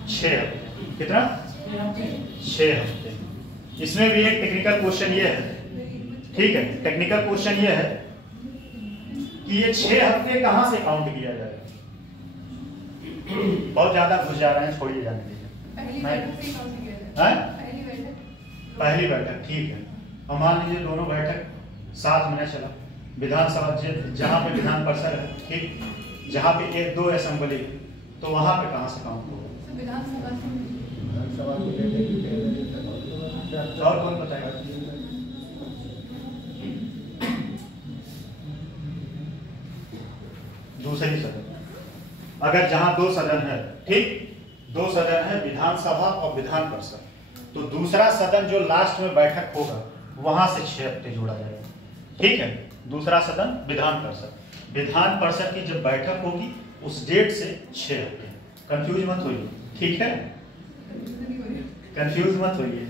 6 हफ्ते। कितना? 6 हफ्ते। इसमें भी एक टेक्निकल क्वेश्चन ये है ठीक है, टेक्निकल क्वेश्चन ये है कि ये 6 हफ्ते कहां से काउंट किया जाएगा। बहुत ज्यादा घुस जा रहे हैं, छोड़िए जाने दीजिए। पहली नहीं। बैठक से काउंट किया हैं? जाए पहली बैठक पहली बैठक, ठीक है। और मान लीजिए दोनों बैठक साथ में चला, विधानसभा जहां पे विधान परिषद है, ठीक, जहां पे 1-2 असेंबली, तो वहां पे कहां से काउंट होगा। तो विधानसभा से विधानसभा की बैठक की पहले तक और कौन बताएगा। दूसरी सदन, अगर जहां 2 सदन है, ठीक, 2 सदन है, विधानसभा और विधान परिषद, तो दूसरा सदन जो लास्ट में बैठक होगा वहां से 6 हफ्ते जोड़ा जाएगा, ठीक है। दूसरा सदन विधान परिषद, विधान परिषद की जब बैठक होगी उस डेट से 6 हफ्ते। कंफ्यूज मत होइए, ठीक है, कंफ्यूज मत होइए।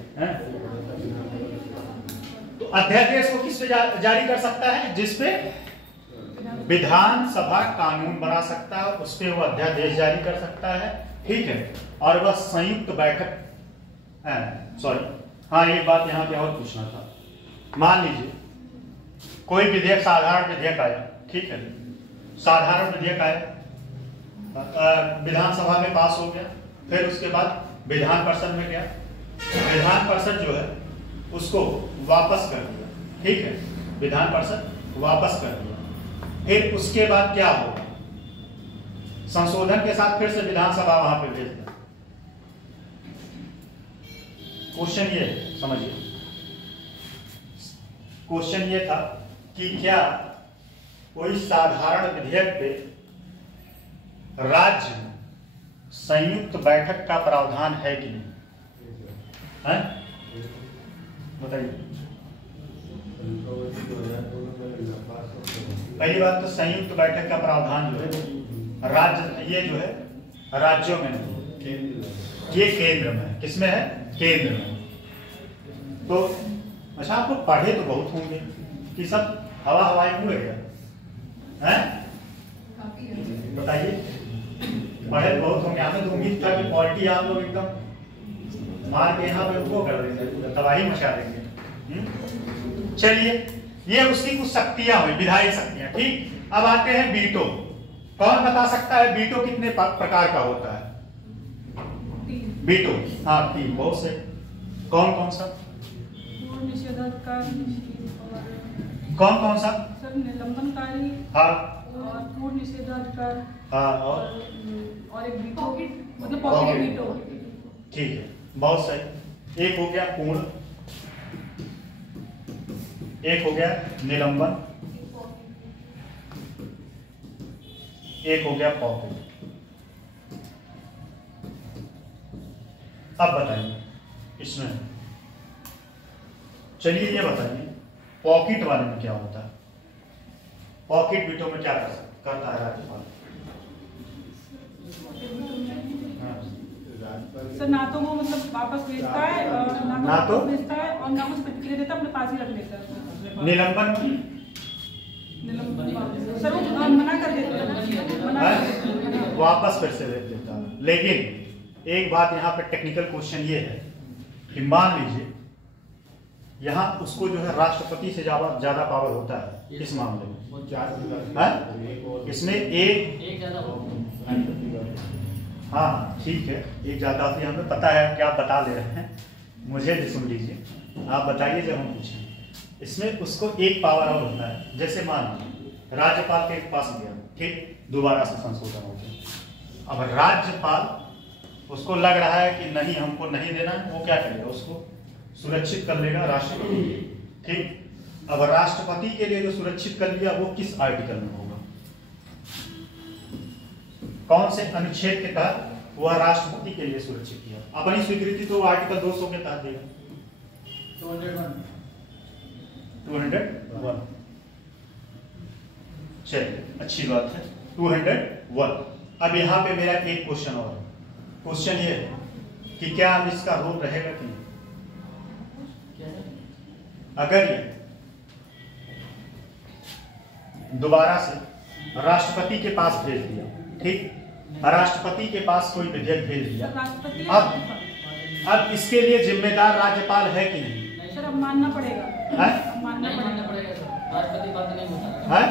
तो अध्यादेश को किस पे जारी कर सकता है, जिसपे विधानसभा कानून बना सकता है, उस पे वो अध्यादेश जारी कर सकता है, ठीक है। और वह संयुक्त बैठक, सॉरी, हाँ एक बात यहाँ पे और पूछना था। मान लीजिए कोई विधेयक, साधारण विधेयक आया, ठीक है, साधारण विधेयक आया, विधानसभा में पास हो गया, फिर उसके बाद विधान परिषद में गया, विधान परिषद जो है उसको वापस कर दिया, ठीक है, विधान परिषद वापस कर दिया, फिर उसके बाद क्या होगा, संशोधन के साथ फिर से विधानसभा वहां पे भेज दिया। क्वेश्चन ये समझिए, क्वेश्चन ये था कि क्या कोई साधारण विधेयक पे राज्य में संयुक्त बैठक का प्रावधान है कि नहीं, है? बताइए। पहली बात तो संयुक्त बैठक का प्रावधान जो है राज्य, ये जो है राज्यों में नहीं, ये केंद्र में है। किसमें है? केंद्र में। तो अच्छा, आप लोग पढ़े तो बहुत होंगे कि सब हवा हवाई हुए हैं, काफी है। बताइए, पढ़े तो बहुत होंगे। हमें तो उम्मीद था कि पॉलिटी आप लोग एकदम मार के यहाँ पे वो कर देंगे, तबाही मचा देंगे। चलिए, ये उसकी कुछ शक्तियां हुई, विधायी शक्तियां, ठीक। अब आते हैं वीटो। कौन बता सकता है वीटो कितने प्रकार का होता है? वीटो, हाँ 3, बहुत से। कौन कौन सा? पूर्ण निषेधाधिकार और कौन कौन सा? सर निलंबनकारी, हाँ और पूर्ण निषेधाधिकार, हाँ, और एक वीटो, मतलब पॉकेट पॉकेट वीटो। ठीक है, बहुत सही। एक हो गया पूर्ण, एक हो गया निलंबन, एक हो गया पॉकेट। अब बताइए इसमें, चलिए ये बताइए पॉकेट वाले में क्या होता है? पॉकेट वीटो में क्या करता है राज्यपाल? सर ना तो वो मतलब वापस भेजता है, और ना तो भेजता है, और ना कुछ प्रतिक्रिया देता है, अपने पास ही रख लेता है। निलंबन सर वो मना कर देता है, मना कर देता है। वापस फिर से भेज देता है। लेकिन एक बात यहाँ पे टेक्निकल क्वेश्चन ये है कि मान लीजिए यहाँ उसको जो है राष्ट्रपति से ज्यादा पावर होता है इस मामले में, इसमें एक ज्यादा हो। हाँ ठीक है, एक ज्यादा होती है, हमें पता है कि आप बता ले रहे हैं, मुझे भी सुन लीजिए, आप बताइए जब हम पूछें। इसमें उसको एक पावर और होता है, जैसे मान लीजिए राज्यपाल के पास गया, ठीक, दोबारा से संशोधन हो गया। अब राज्यपाल उसको लग रहा है कि नहीं हमको नहीं देना है, वो क्या करेगा, उसको सुरक्षित कर लेगा राष्ट्रपति, ठीक। अब राष्ट्रपति के लिए जो सुरक्षित कर लिया वो किस आर्टिकल में होगा, कौन से अनुच्छेद के तहत वह राष्ट्रपति के लिए सुरक्षित किया? अपनी स्वीकृति तो आर्टिकल 200 के तहत देगा, 201। चलिए अच्छी बात है, 201। अब यहाँ पे मेरा एक क्वेश्चन और, क्वेश्चन ये है कि क्या अब इसका रोल रहेगा कि नहीं? अगर ये दोबारा से राष्ट्रपति के पास भेज दिया, ठीक, राष्ट्रपति के पास कोई विधेयक भेज दिया, राष्ट्रपति अब इसके लिए जिम्मेदार राज्यपाल है कि नहीं? सर अब मानना पड़ेगा, है? अब मानना मानना नहीं मानना पड़ेगा। पड़ेगा सर, राष्ट्रपति बात नहीं होता है?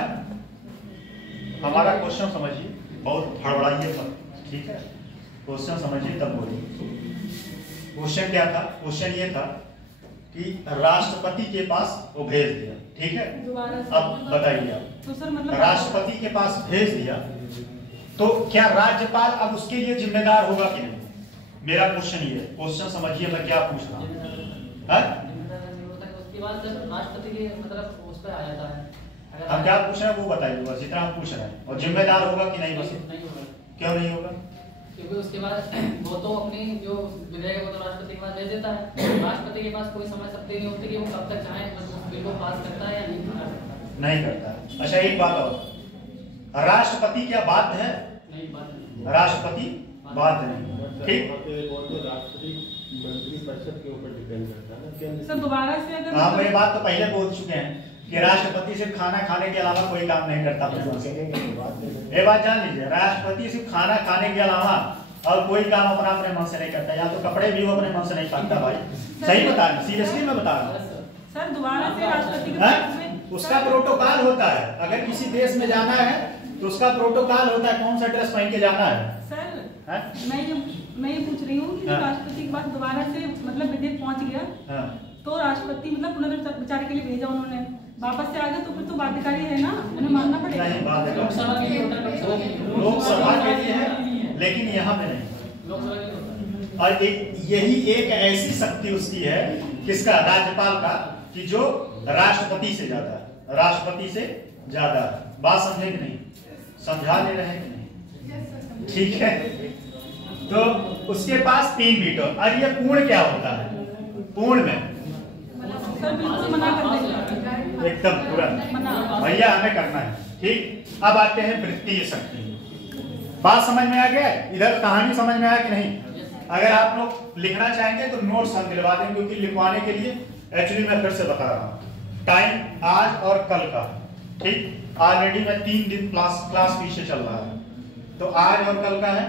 हमारा क्वेश्चन समझिए, बहुत हड़बड़ाइए सब, ठीक है? क्वेश्चन समझिए तब बोलिए। क्वेश्चन क्या था? क्वेश्चन ये था कि राष्ट्रपति के पास वो भेज दिया, ठीक है? दोबारा से- अब बताइए आप, तो सर मतलब राष्ट्रपति के पास भेज दिया तो क्या राज्यपाल अब उसके लिए जिम्मेदार होगा कि नहीं? मेरा क्वेश्चन ये है, क्वेश्चन समझिए मैं क्या पूछ रहा हूँ। उसके बाद जब राष्ट्रपति के मतलब उस पर आ जाता है, अगर हम क्या पूछ रहे हैं वो बताइए, बस जितना हम पूछ रहे हैं। और जिम्मेदार होगा कि नहीं? बस नहीं होगा, क्यों नहीं होगा? क्योंकि उसके बाद वो तो अपनी जो विधेयक है वो तो राष्ट्रपति के पास भेज देता है। राष्ट्रपति के पास कोई समय शक्ति नहीं होती कि वो कब तक चाहे मतलब उस बिल को पास करता है या नहीं करता। नहीं करता है। अच्छा एक बात और, राष्ट्रपति क्या बाध्य है? नहीं बात नहीं। राष्ट्रपति बाध्य नहीं, ठीक? वो तो राष्ट्रपति मंत्रिपरिषद के ऊपर डिपेंड करता है ना, केंद्र सर दोबारा से अगर हम ये बात तो पहले बोल चुके हैं कि राष्ट्रपति सिर्फ खाना खाने के अलावा कोई काम नहीं करता। ये बात जान लीजिए, राष्ट्रपति सिर्फ खाना खाने के अलावा और कोई काम अपने मन से नहीं करता, या तो कपड़े भी वो अपने मन से नहीं पहनता। भाई सही बता रहे, सीरियसली मैं बता रहा हूँ। सर दोबारा से राष्ट्रपति के हैं? पास में उसका प्रोटोकॉल होता है, अगर किसी देश में जाना है तो उसका प्रोटोकॉल होता है, कौन सा ड्रेस पहन के जाना है। सर हैं? मैं ये पूछ रही हूँ कि हाँ। राष्ट्रपति के पास दोबारा से मतलब विधेयक पहुंच गया हाँ। तो राष्ट्रपति मतलब पुनर्विचार के लिए भेजा उन्होंने, वापस से आ गया तो फिर तो बाध्यकारी है ना, उन्हें मानना पड़ेगा। नहीं, बाध्यकारी। लोकसभा के लिए होता है, लोकसभा के लिए। लोकसभा के लिए है, लेकिन यहाँ पे नहीं। लोकसभा के लिए होता है। और यही एक ऐसी शक्ति उसकी है, किसका? राज्यपाल का, कि जो राष्ट्रपति से ज्यादा है, राष्ट्रपति से ज्यादा है। बात समझे कि नहीं? समझा ले रहे हैं कि नहीं? ठीक है, तो उसके पास 3 वीटो। और ये पूर्ण क्या होता है? पूर्ण में सर बिल्कुल मना कर देंगे, एकदम तुरंत मना। भैया हमें करना है, ठीक? अब आते हैं वृत्तीय शक्ति। बात समझ में आ गया? इधर कहानी समझ में आया कि नहीं? अगर आप लोग लिखना चाहेंगे तो नोट्स हम दिलवा देंगे, क्योंकि लिखवाने के लिए एक्चुअली मैं फिर से बता रहा हूँ, टाइम आज और कल का, ठीक? ऑलरेडी मैं 3 दिन क्लास पीछे चल रहा है, तो आज और कल का है।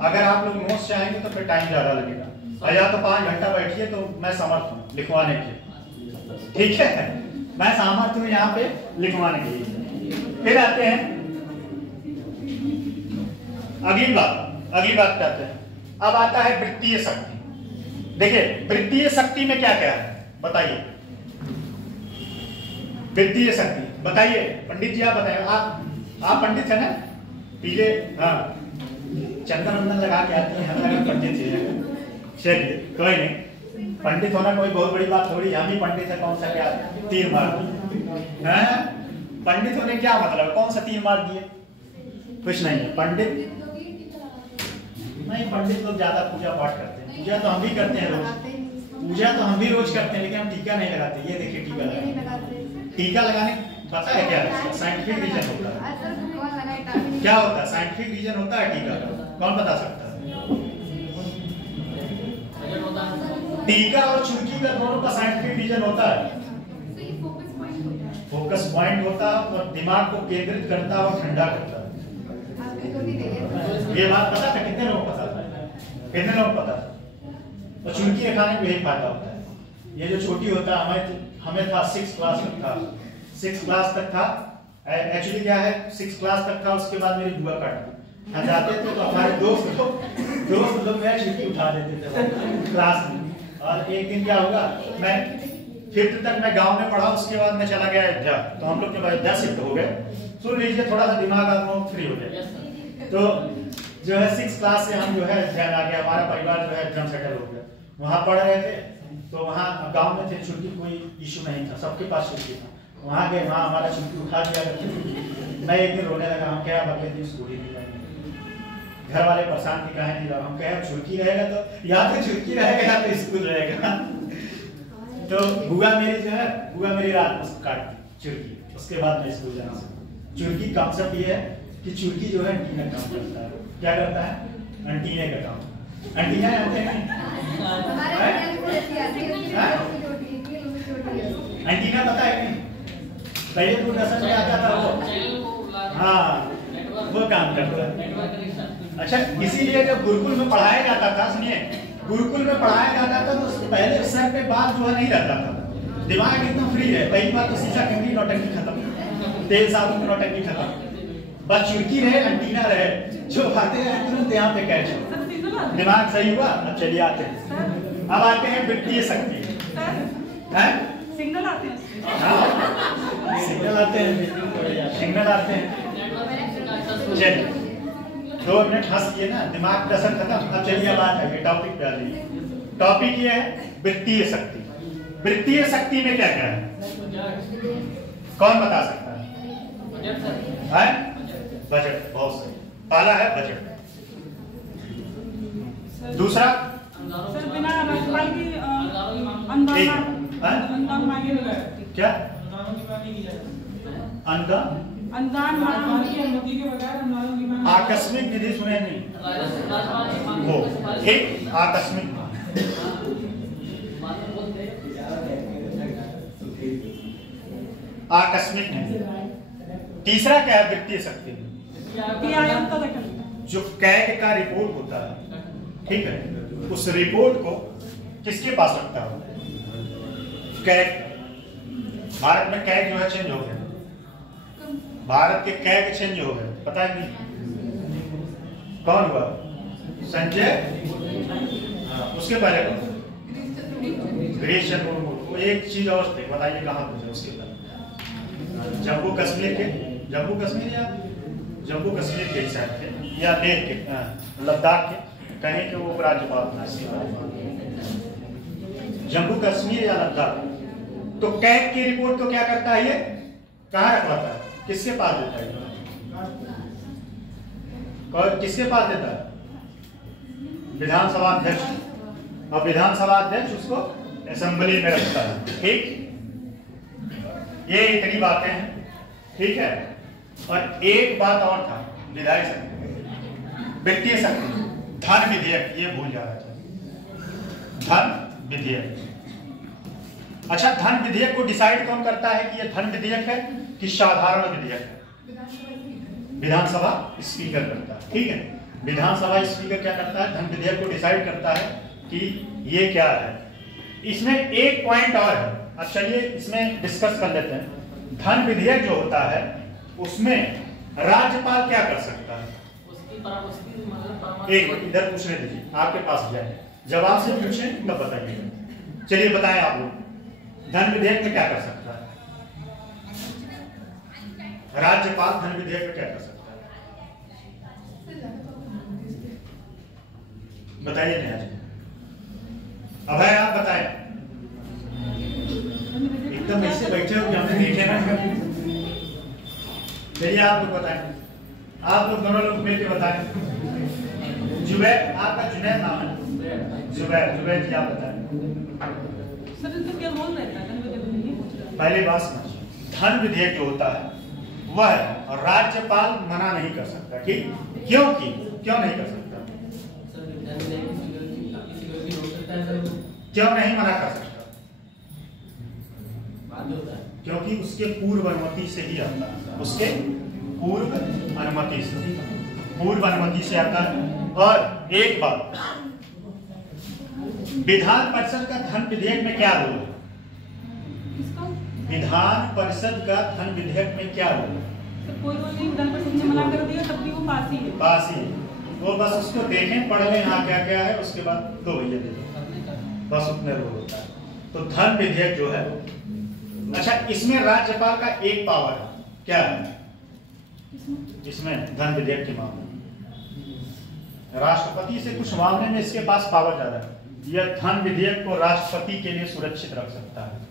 अगर आप लोग नोट्स चाहेंगे तो फिर टाइम ज्यादा लगेगा, और या तो 5 घंटा बैठिए तो मैं समर्थ हूँ लिखवाने के, ठीक है? मैं समर्थ हूँ यहाँ पे लिखवाने के लिए। फिर आते हैं अगली बात करते हैं। अब आता है वृत्तीय शक्ति। देखिए वृत्तीय शक्ति में क्या क्या है बताइए? वृत्तीय शक्ति बताइए, पंडित जी आप बताइए। आप पंडित है ना? पीले हाँ चंदन वंदन लगा के आती है, हम लगा पंडित जी हैं। चलिए कोई नहीं, पंडित होना कोई बहुत बड़ी बात थोड़ी, हम ही पंडित है, कौन सा क्या तीर मार दिए हैं? पंडित होने क्या मतलब, कौन सा तीर मार दिए? कुछ नहीं है। पंडित नहीं, पंडित लोग ज्यादा पूजा पाठ करते हैं, पूजा तो हम भी करते हैं रोज, पूजा तो हम भी रोज करते हैं, लेकिन हम टीका नहीं लगाते। ये देखिए टीका लगाते, टीका लगाने पता है क्या है? साइंटिफिक रीजन होता है। क्या होता है? साइंटिफिक रीजन होता है टीका का, कौन बता सकता है? टीका और चुटकी का दोनों का साइंटिफिक रीजन होता है। फोकस पॉइंट होता है और दिमाग को केंद्रित करता है और ठंडा करता है। ये बात पता था? कितने लोग पता था? कितने लोग पता था? तो चुटकी खाने में यही फायदा होता है। ये जो छोटी होता है, हमें था 6 क्लास तक था, 6 क्लास तक था। एक्चुअली क्या है, 6 क्लास तक था, उसके बाद मेरी बुआ काट हम जाते थे तो हमारे दोस्त लोग मेरा चुटकी उठा देते थे क्लास में। और एक दिन क्या होगा, मैं 5th तक मैं गांव में पढ़ा, उसके बाद मैं चला गया अयोध्या, तो हम लोग के अयोध्या शिफ्ट हो गए। सुन लीजिए, थोड़ा सा दिमाग आप लोग फ्री हो जाए। तो जो है 6 क्लास से हम जो है अयोध्या आ गया, हमारा परिवार जो है अयोध्या सेटल हो गया। वहाँ पढ़ रहे थे, तो वहाँ गांव में थे, छुट्टी कोई इशू नहीं था, सबके पास छुट्टी था। वहाँ गए, वहाँ हमारा छुट्टी उठा दिया करते। मैं एक दिन रोने लगा, हम क्या अगले दिन स्कूल ही नहीं जाएंगे। घर वाले परेशान भी कहे नहीं रहा, हम कहे छुट्टी रहेगा तो या तो छुट्टी रहेगा या तो स्कूल रहेगा। तो बुआ मेरी जो है, बुआ मेरी रात में काट दी चुटकी, उसके बाद मैं स्कूल जाना सीखा। चुटकी कांसेप्ट ये है कि चुटकी जो है एंटीना काम करता है। क्या करता है? एंटीना का काम। एंटीना जानते हैं? एंटीना पता है नहीं? पहले दूरदर्शन में आता था वो, हाँ वो काम करता है। अच्छा, इसीलिए जब गुरुकुल में पढ़ाया जाता था, सुनिए, गुरुकुल में पढ़ाया जाता था तो पहले सर पे बाल जो है नहीं रहता था, दिमाग एकदम फ्री है। कई बार तो शीशा कंघी नौटंकी खत्म, तेल साबुन नौटंकी खत्म, बस चुटकी रहे एंटीना रहे, जो बातें हैं तुरंत यहाँ पे कैच हो। सर सिग्नल आते हैं दिमाग सही हुआ। अब चलिए आते हैं, सर। अब आते हैं वित्तीय शक्ति। सर हैं? सिग्नल आते हैं उसके। हाँ, सिग्नल आते हैं, सिग्नल आते हैं। चलिए 2 मिनट हंस किए ना, दिमाग का असर खत्म। अब चलिए अब बात है टॉपिक पे आ जाइए। टॉपिक ये है वित्तीय शक्ति। वित्तीय शक्ति में क्या क्या है, कौन बता सकता है? बजट, बहुत सही। पहला है बजट। दूसरा सर बिना राज्यपाल की ठीक है। अनुदान मांगे नहीं जा सकती। क्या अनुदानों की मांग नहीं की जा सकती। अनुदान? अनुदान राज्यपाल की अनुमति के बगैर अनुदानों की मांग आकस्मिक निधि सुने नहीं? वो ठीक, आकस्मिक आकस्मिक नहीं। तीसरा क्या है वित्तीय शक्ति? नीति आयोग का गठन। जो कैग का रिपोर्ट होता है, ठीक है, उस रिपोर्ट को किसके पास रखता है? कैग। भारत में कैग जो है चेंज हो गया, भारत के कैग चेंज हो गए, पता है नहीं कौन हुआ? संजय, उसके पहले कौन? गिरीश चंद्र मुर्मू। वो एक चीज और थे, बताइए कहाँ पूछे उसके पहले? जम्मू कश्मीर के, जम्मू कश्मीर या जम्मू कश्मीर के हिसाब थे, या लेह के, लद्दाख के, कहीं के वो उपराज्यपाल था। जम्मू कश्मीर या लद्दाख। तो कैग की रिपोर्ट को क्या करता है, ये कहाँ रखवाता है, किसके पास देता है? किसके पास देता है? विधानसभा अध्यक्ष। और विधानसभा अध्यक्ष उसको असेंबली में रखता है। ठीक, ये इतनी बातें हैं, ठीक है। और एक बात और था, विधायी शक्ति, वित्तीय शक्ति, धन विधेयक, ये भूल जा रहा था। धन विधेयक। अच्छा, धन विधेयक को डिसाइड कौन करता है कि ये धन विधेयक है कि साधारण विधेयक है? विधानसभा स्पीकर करता है, ठीक है। विधानसभा स्पीकर क्या करता है? धन विधेयक को डिसाइड करता है कि ये क्या है। इसमें एक पॉइंट और है, अब चलिए इसमें डिस्कस कर लेते हैं। धन विधेयक जो होता है उसमें राज्यपाल क्या कर सकता है? एक इधर पूछने दीजिए, आपके पास जाए, जवाब से पूछे तब बताइए। चलिए बताएं आप लोग, धन विधेयक में क्या कर सकता है राज्यपाल? धन विधेयक में क्या कर सकता है बताइए। नहीं अभय आप बताएं। एकदम ऐसे बैठे हो कि हमने देखे ना। चलिए आप लोग बताएं, आप लोग दोनों लोग मिलकर बताएं। जुबैर, आपका जुनैद नाम है? जुबैर, जुबैर जी आप बताएं। सर तो क्या रोल रहता है धन विधेयक में, ये पूछ रहा हूं। पहली बात समझिए, धन विधेयक जो होता है वह राज्यपाल मना नहीं कर सकता, ठीक? क्योंकि क्यों नहीं कर सकता? क्यों नहीं मना कर सकता? क्योंकि उसके पूर्व अनुमति से ही आता है, उसके पूर्व अनुमति से, पूर्व अनुमति से आता है। और एक बात, विधान परिषद का धन विधेयक में क्या रोल है? विधान परिषद का धन विधेयक में क्या रोल है? तो कोई रोल नहीं, विधान परिषद ने मना कर दिया तब भी वो पास ही है। पास ही, वो बस उसको देखें, पढ़ लें यहाँ क्या क्या है, उसके बाद दो भैया दे दो, बस उतने रोल होता है। तो धन विधेयक जो है, अच्छा इसमें राज्यपाल का एक पावर है, क्या है इसमें धन विधेयक के मामले में? राष्ट्रपति से कुछ मामले में इसके पास पावर ज्यादा है। यह धन विधेयक को राष्ट्रपति के लिए सुरक्षित रख सकता है।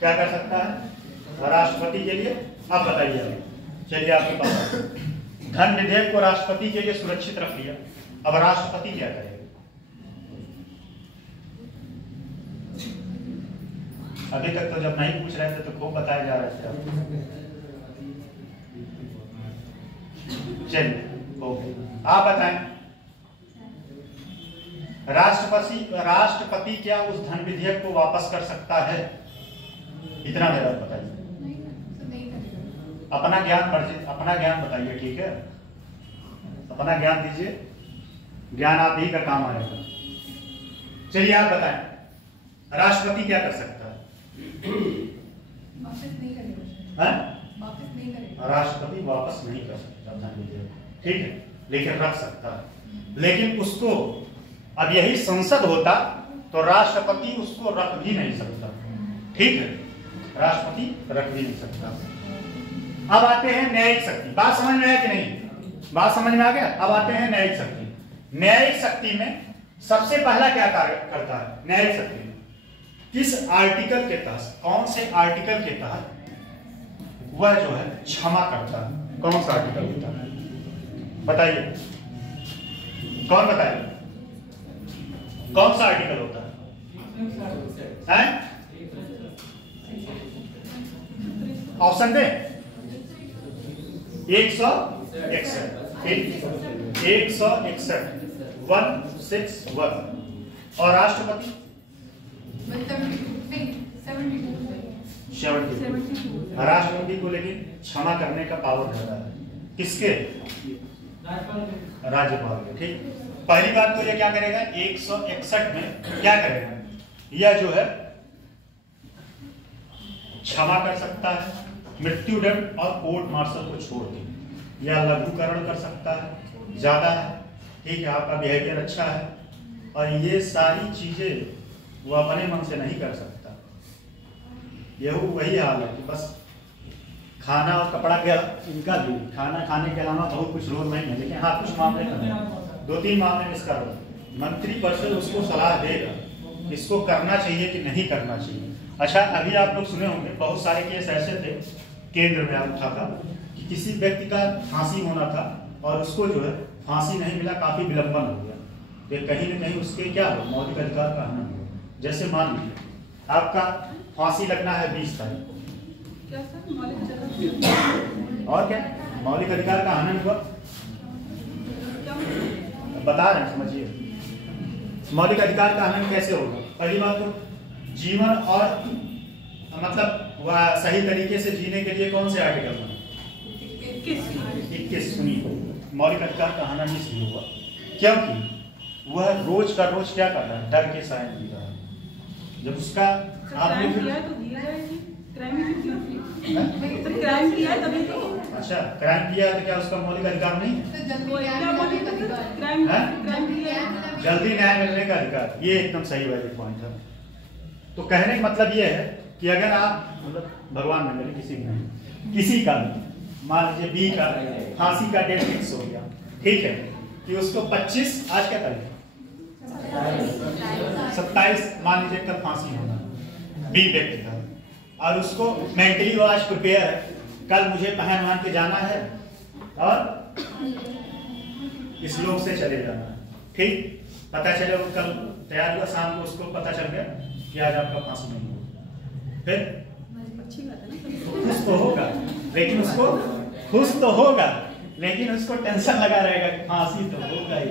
क्या कर सकता है राष्ट्रपति के लिए? अब बताइए, चलिए आपके पास धन विधेयक को राष्ट्रपति के लिए सुरक्षित रख लिया, अब राष्ट्रपति क्या करेगा? अभी तक तो जब नहीं पूछ रहे थे तो खूब बताए जा रहे थे आप। चलिए ओके, आप बताएं, राष्ट्रपति क्या उस धन विधेयक को वापस कर सकता है? इतना मेरा बताइए, अपना ज्ञान बताइए, ठीक है? अपना ज्ञान दीजिए, ज्ञान आप ही का काम आएगा। चलिए आप बताएं, राष्ट्रपति क्या कर सकता है? वापस नहीं करेगा, है? वापस नहीं करेगा। राष्ट्रपति वापस नहीं कर सकता, ध्यान दीजिए, ठीक है, लेकिन रख सकता है। लेकिन उसको अब यही संसद होता तो राष्ट्रपति उसको रख भी नहीं सकता, ठीक है, राष्ट्रपति रख भी नहीं सकता। अब आते हैं न्यायिक शक्ति। बात समझ में आया कि नहीं? बात समझ में आ गया? अब आते हैं न्यायिक शक्ति। न्यायिक शक्ति में सबसे पहला क्या कार्य करता है न्यायिक शक्ति? किस आर्टिकल के तहत, कौन से आर्टिकल के तहत वह जो है क्षमा करता है? कौन सा आर्टिकल होता है बताइए, कौन बताइए कौन सा आर्टिकल होता है? ऑप्शन दे। 161, 161 और राष्ट्रपति 70। राष्ट्रपति को लेकिन क्षमा करने का पावर रहता है किसके? राज्यपाल के, ठीक। पहली बात तो ये क्या करेगा, 161 में क्या करेगा, यह जो है क्षमा कर सकता है, मृत्युदंड और कोर्ट मार्शल को छोड़ के, या लघुकरण कर सकता है, ज्यादा है, ठीक है, आपका बिहेवियर अच्छा है, और ये सारी चीजें वो अपने मन से नहीं कर सकता। यह वही हाल है कि बस खाना और कपड़ा के, इनका भी खाना खाने के अलावा बहुत कुछ रोल नहीं है, लेकिन हाँ कुछ मामले में 2-3 मामले में इसका रोल मंत्री परिषद उसको सलाह देगा इसको करना चाहिए कि नहीं करना चाहिए। अच्छा, अभी आप लोग सुने होंगे बहुत सारे केस ऐसे थे केंद्र में उठा था कि किसी व्यक्ति का फांसी होना था और उसको जो है फांसी नहीं मिला, काफी विलंबन हो गया, तो कहीं न कहीं उसके क्या हो, मौलिक अधिकार का हनन हुआ। जैसे मान लीजिए आपका फांसी लगना है 20 तारीख को, क्या सर मौलिक और क्या मौलिक अधिकार का हनन हुआ, बता रहे हैं, समझिए मौलिक अधिकार का हनन कैसे होगा। पहली बात तो जीवन और मतलब वह सही तरीके से जीने के लिए कौन से आर्टिकल बने? 21 सुनिए, मौलिक अधिकार का हनन इसलिए हुआ क्योंकि वह रोज का रोज क्या कर रहा है, डर के साथ जी रहा है। जब उसका आपने क्राइम किया है तभी तो। अच्छा, क्राइम किया है तो क्या उसका मौलिक अधिकार नहीं है? जल्दी न्याय मिलने का अधिकार, ये एकदम सही वैलिड पॉइंट है। तो कहने का मतलब ये है कि अगर आप मतलब भगवान न करे किसी का मान लीजिए बी का फांसी का डेट फिक्स हो गया, ठीक है, कि उसको 25 आज क्या तारीख 27 मान लीजिए कल फांसी होना बी व्यक्ति का, और उसको मेंटली वो आज प्रिपेयर है, कल मुझे पहन मान के जाना है और इस लोग से चले जाना है, ठीक। पता चले वो कल तैयार हुआ, शाम को उसको पता चल गया कि आज आपका फांसी नहीं होगा, फिर खुश तो होगा लेकिन उसको टेंशन लगा रहेगा कि फांसी तो होगा ही,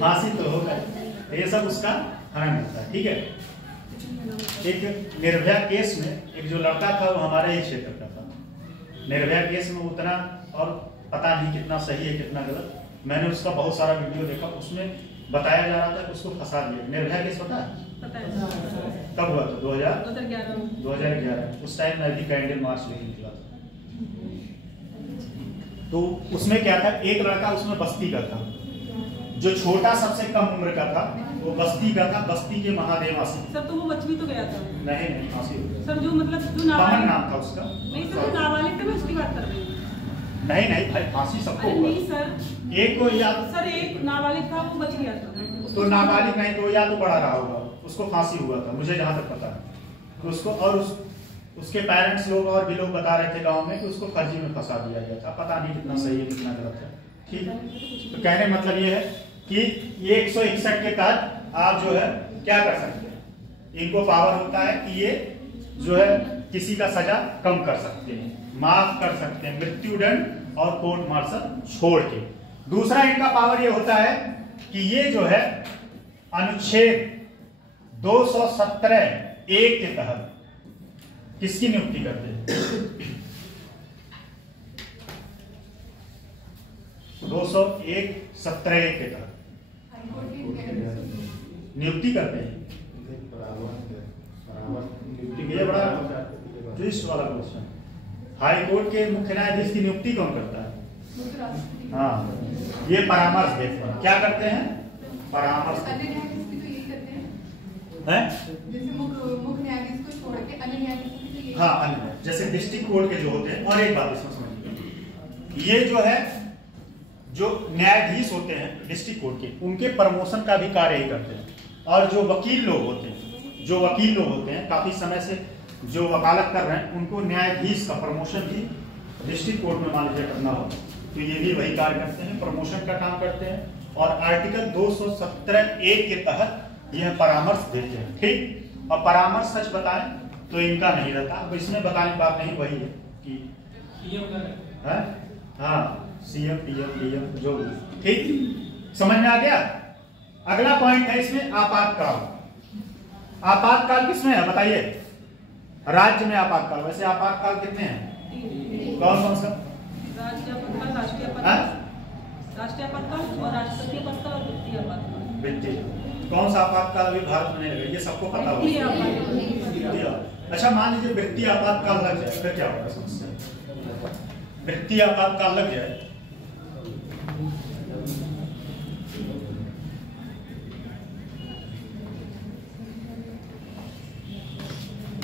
फांसी तो होगा। ये सब उसका हनन होता है, ठीक है। एक निर्भया केस में एक जो लड़का था वो हमारे ही क्षेत्र का था। निर्भया केस में उतना और पता नहीं कितना सही है कितना गलत, मैंने उसका बहुत सारा वीडियो देखा, उसमें बताया जा रहा था कि उसको फंसा दिया। निर्भया केस पता है कब हुआ था? 2011। उस टाइम मैं भी कैंडल मार्च लेके निकला था। तो उसमें क्या था, एक लड़का उसमें बस्ती का था, जो छोटा सबसे कम उम्र का था वो बस्ती का था, बस्ती के महादेवासी। सर तो वो बच भी तो गया था। नहीं फांसी हो गया सर जो मतलब जो पवन नाम था उसका। नहीं सर, नाबालिग थे, मैं उसकी बात कर रही हूँ। नहीं भाई, फांसी सबको हुआ। नहीं सर, एक को या सर एक नाबालिग था, वो बच गया था। तो नाबालिग नहीं तो या तो बड़ा रहा होगा, उसको फांसी हुआ था मुझे जहां तक पता है। तो उसको और उसके पेरेंट्स लोग और भी लोग बता रहे थे गांव में कि उसको फर्जी में फंसा दिया गया था, पता नहीं कितना सही है कितना गलत है, ठीक। तो कहने मतलब ये है कि 161 के तहत आप जो है क्या कर सकते हैं, इनको पावर होता है कि ये जो है किसी का सजा कम कर सकते हैं, माफ कर सकते हैं, मृत्युदंड और कोर्ट मार्शल छोड़ के। दूसरा इनका पावर ये होता है कि ये जो है अनुच्छेद 217(1) के तहत किसकी नियुक्ति करते हैं? 201(17)(1) के तहत नियुक्ति करते हैं। ये बड़ा ट्विस्ट वाला क्वेश्चन। हाई कोर्ट के मुख्य न्यायाधीश की नियुक्ति कौन करता है? मुख्य राष्ट्रपति। हाँ, ये परामर्श देते हैं। क्या करते हैं? परामर्श। अन्य न्यायाधीश भी तो यही करते हैं। हैं? जैसे मुख्य न्यायाधीश को छोड़ के अन्य न्यायाधीश भी तो यही। हाँ, अन्य जैसे डिस्ट्रिक्ट कोर्ट के जो होते हैं। और एक बात इसमें समझिए, ये जो है जो न्यायाधीश होते हैं डिस्ट्रिक्ट कोर्ट के, उनके प्रमोशन का भी कार्य ही करते हैं। और जो वकील लोग होते हैं, काफी समय से जो वकालत कर रहे हैं, उनको न्यायाधीश का प्रमोशन भी डिस्ट्रिक्ट कोर्ट में मान लीजिए करना हो तो ये भी वही कार्य करते हैं, प्रमोशन का काम करते हैं। और आर्टिकल 217(a) के तहत यह परामर्श देते हैं। ठीक, और परामर्श सच बताएं तो इनका नहीं रहता। अब इसमें बताने की बात नहीं, वही है कि हाँ, सीएम पीएम डीएम जो भी। ठीक, समझ में आ गया। अगला पॉइंट है इसमें आपातकाल। आपातकाल किसमें है बताइए? राज्य में आपातकाल। वैसे आपातकाल कितने हैं? कौन कौन सा? राज्य आपातकाल, राष्ट्रीय आपातकाल और राष्ट्रपति आपातकाल और वित्तीय आपातकाल। वित्तीय कौन सा आपातकाल अभी भारत में नहीं लगा? ये सबको पता होगा। अच्छा, मान लीजिए वित्तीय आपातकाल लग जाए, फिर क्या होगा समस्या? वित्तीय आपातकाल लग जाए,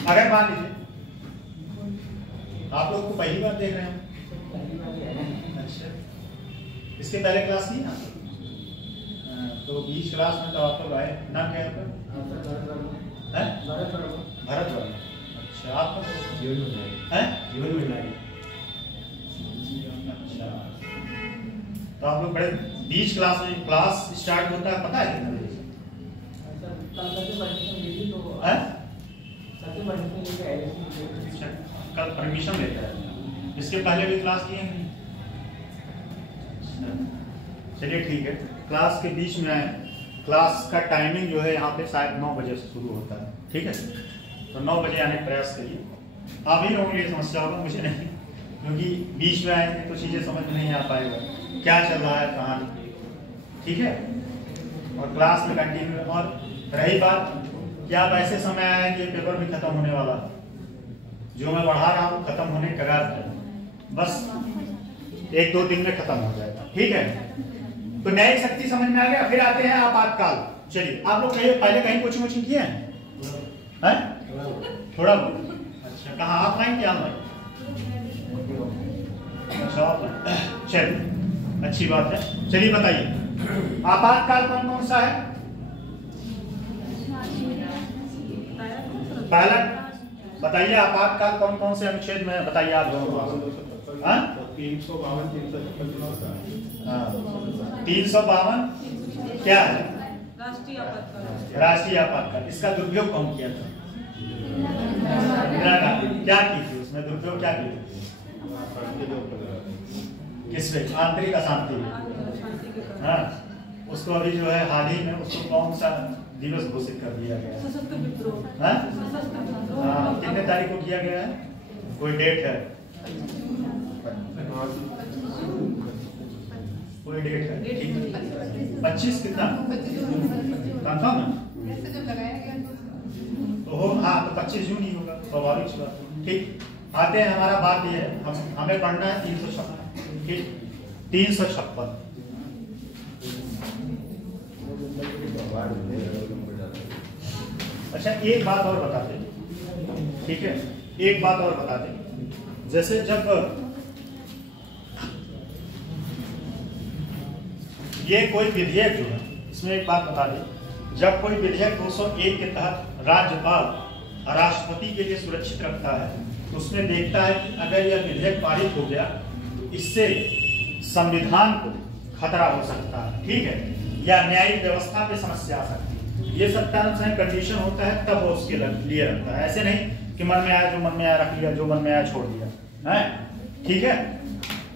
अगर मान लीजिए आप लोग को पहली बार देख रहे हैं। अच्छा, इसके पहले क्लास की ना? तो 20 क्लास में तो आप लोग आए। नाम क्या है आपका? भरत वर्मा। अच्छा, आपका है? अच्छा, तो आप लोग बड़े 20 क्लास में क्लास स्टार्ट होता है, पता है कितना बजे? कल परमिशन लेता है। इसके पहले भी क्लास किए हैं? चलिए ठीक है, क्लास के बीच में आए। क्लास का टाइमिंग जो है यहाँ पे शायद 9 बजे से शुरू होता है। ठीक है, तो 9 बजे आने का प्रयास करिए। आप ही लोगों के लिए समस्या होगा, मुझे नहीं, क्योंकि बीच में आएंगे तो चीज़ें समझ में नहीं आ पाएगा क्या चल रहा है कहानी। ठीक है, और क्लास में कंटिन्यू। और रही बात कि आप ऐसे समय आए कि पेपर भी खत्म होने वाला है, जो मैं पढ़ा रहा हूँ खत्म होने के कगार पे, बस 1-2 दिन में खत्म हो जाएगा। ठीक है, तो न्यायिक शक्ति समझ में आ गया। फिर आते हैं आपातकाल। चलिए, आप लोग कहिए पहले कहीं कोचिंग किए हैं? थोड़ा बहुत। अच्छा, कहाँ ऑफलाइन क्या ऑनलाइन? अच्छा, ऑफलाइन। चलिए, अच्छी बात है। चलिए बताइए आपातकाल कौन कौन सा है? पहला बताइए आपातकाल कौन कौन से अनुच्छेद में बताइए आप लोगों को? 352 क्या है? राष्ट्रीय आपातकाल। राष्ट्रीय आपातकाल। इसका दुरुपयोग कौन किया था? इंदिरा गांधी। क्या की थी उसमें? दुरुपयोग क्या की थी? किसमें? आंतरिक अशांति। हाँ, उसको अभी जो है हाल ही में उसको कौन सा दिवस घोषित कर दिया गया? सशस्त्र विद्रोह। हाँ? सशस्त्र विद्रोह। हाँ, कितने तारीख को किया गया है? कोई डेट है? कोई डेट है? ठीक है, 25 कितना कंफर्म है? ऐसे जब लगाया गया तो हो, हाँ, तो 25 जून ही होगा, स्वाभाविक सी बात। ठीक, आते हैं। हमारा बात ये है, हमें पढ़ना है 356। ठीक, 356। अच्छा, एक बात और बताते हैं। ठीक है, एक बात और बताते हैं। जैसे जब ये कोई विधेयक जो है, इसमें एक बात बता दें, जब कोई विधेयक 201 के तहत राज्यपाल राष्ट्रपति के लिए सुरक्षित रखता है, तो उसमें देखता है कि अगर यह विधेयक पारित हो गया तो इससे संविधान को खतरा हो सकता है। ठीक है, या न्यायिक व्यवस्था पे समस्या आ सकती है। ये सब टर्म्स हैं, कंडीशन होता है, तब वो उसके लिए रखता है। ऐसे नहीं कि मन में आया जो मन में आया रख लिया, जो मन में आया छोड़ दिया है। ठीक है,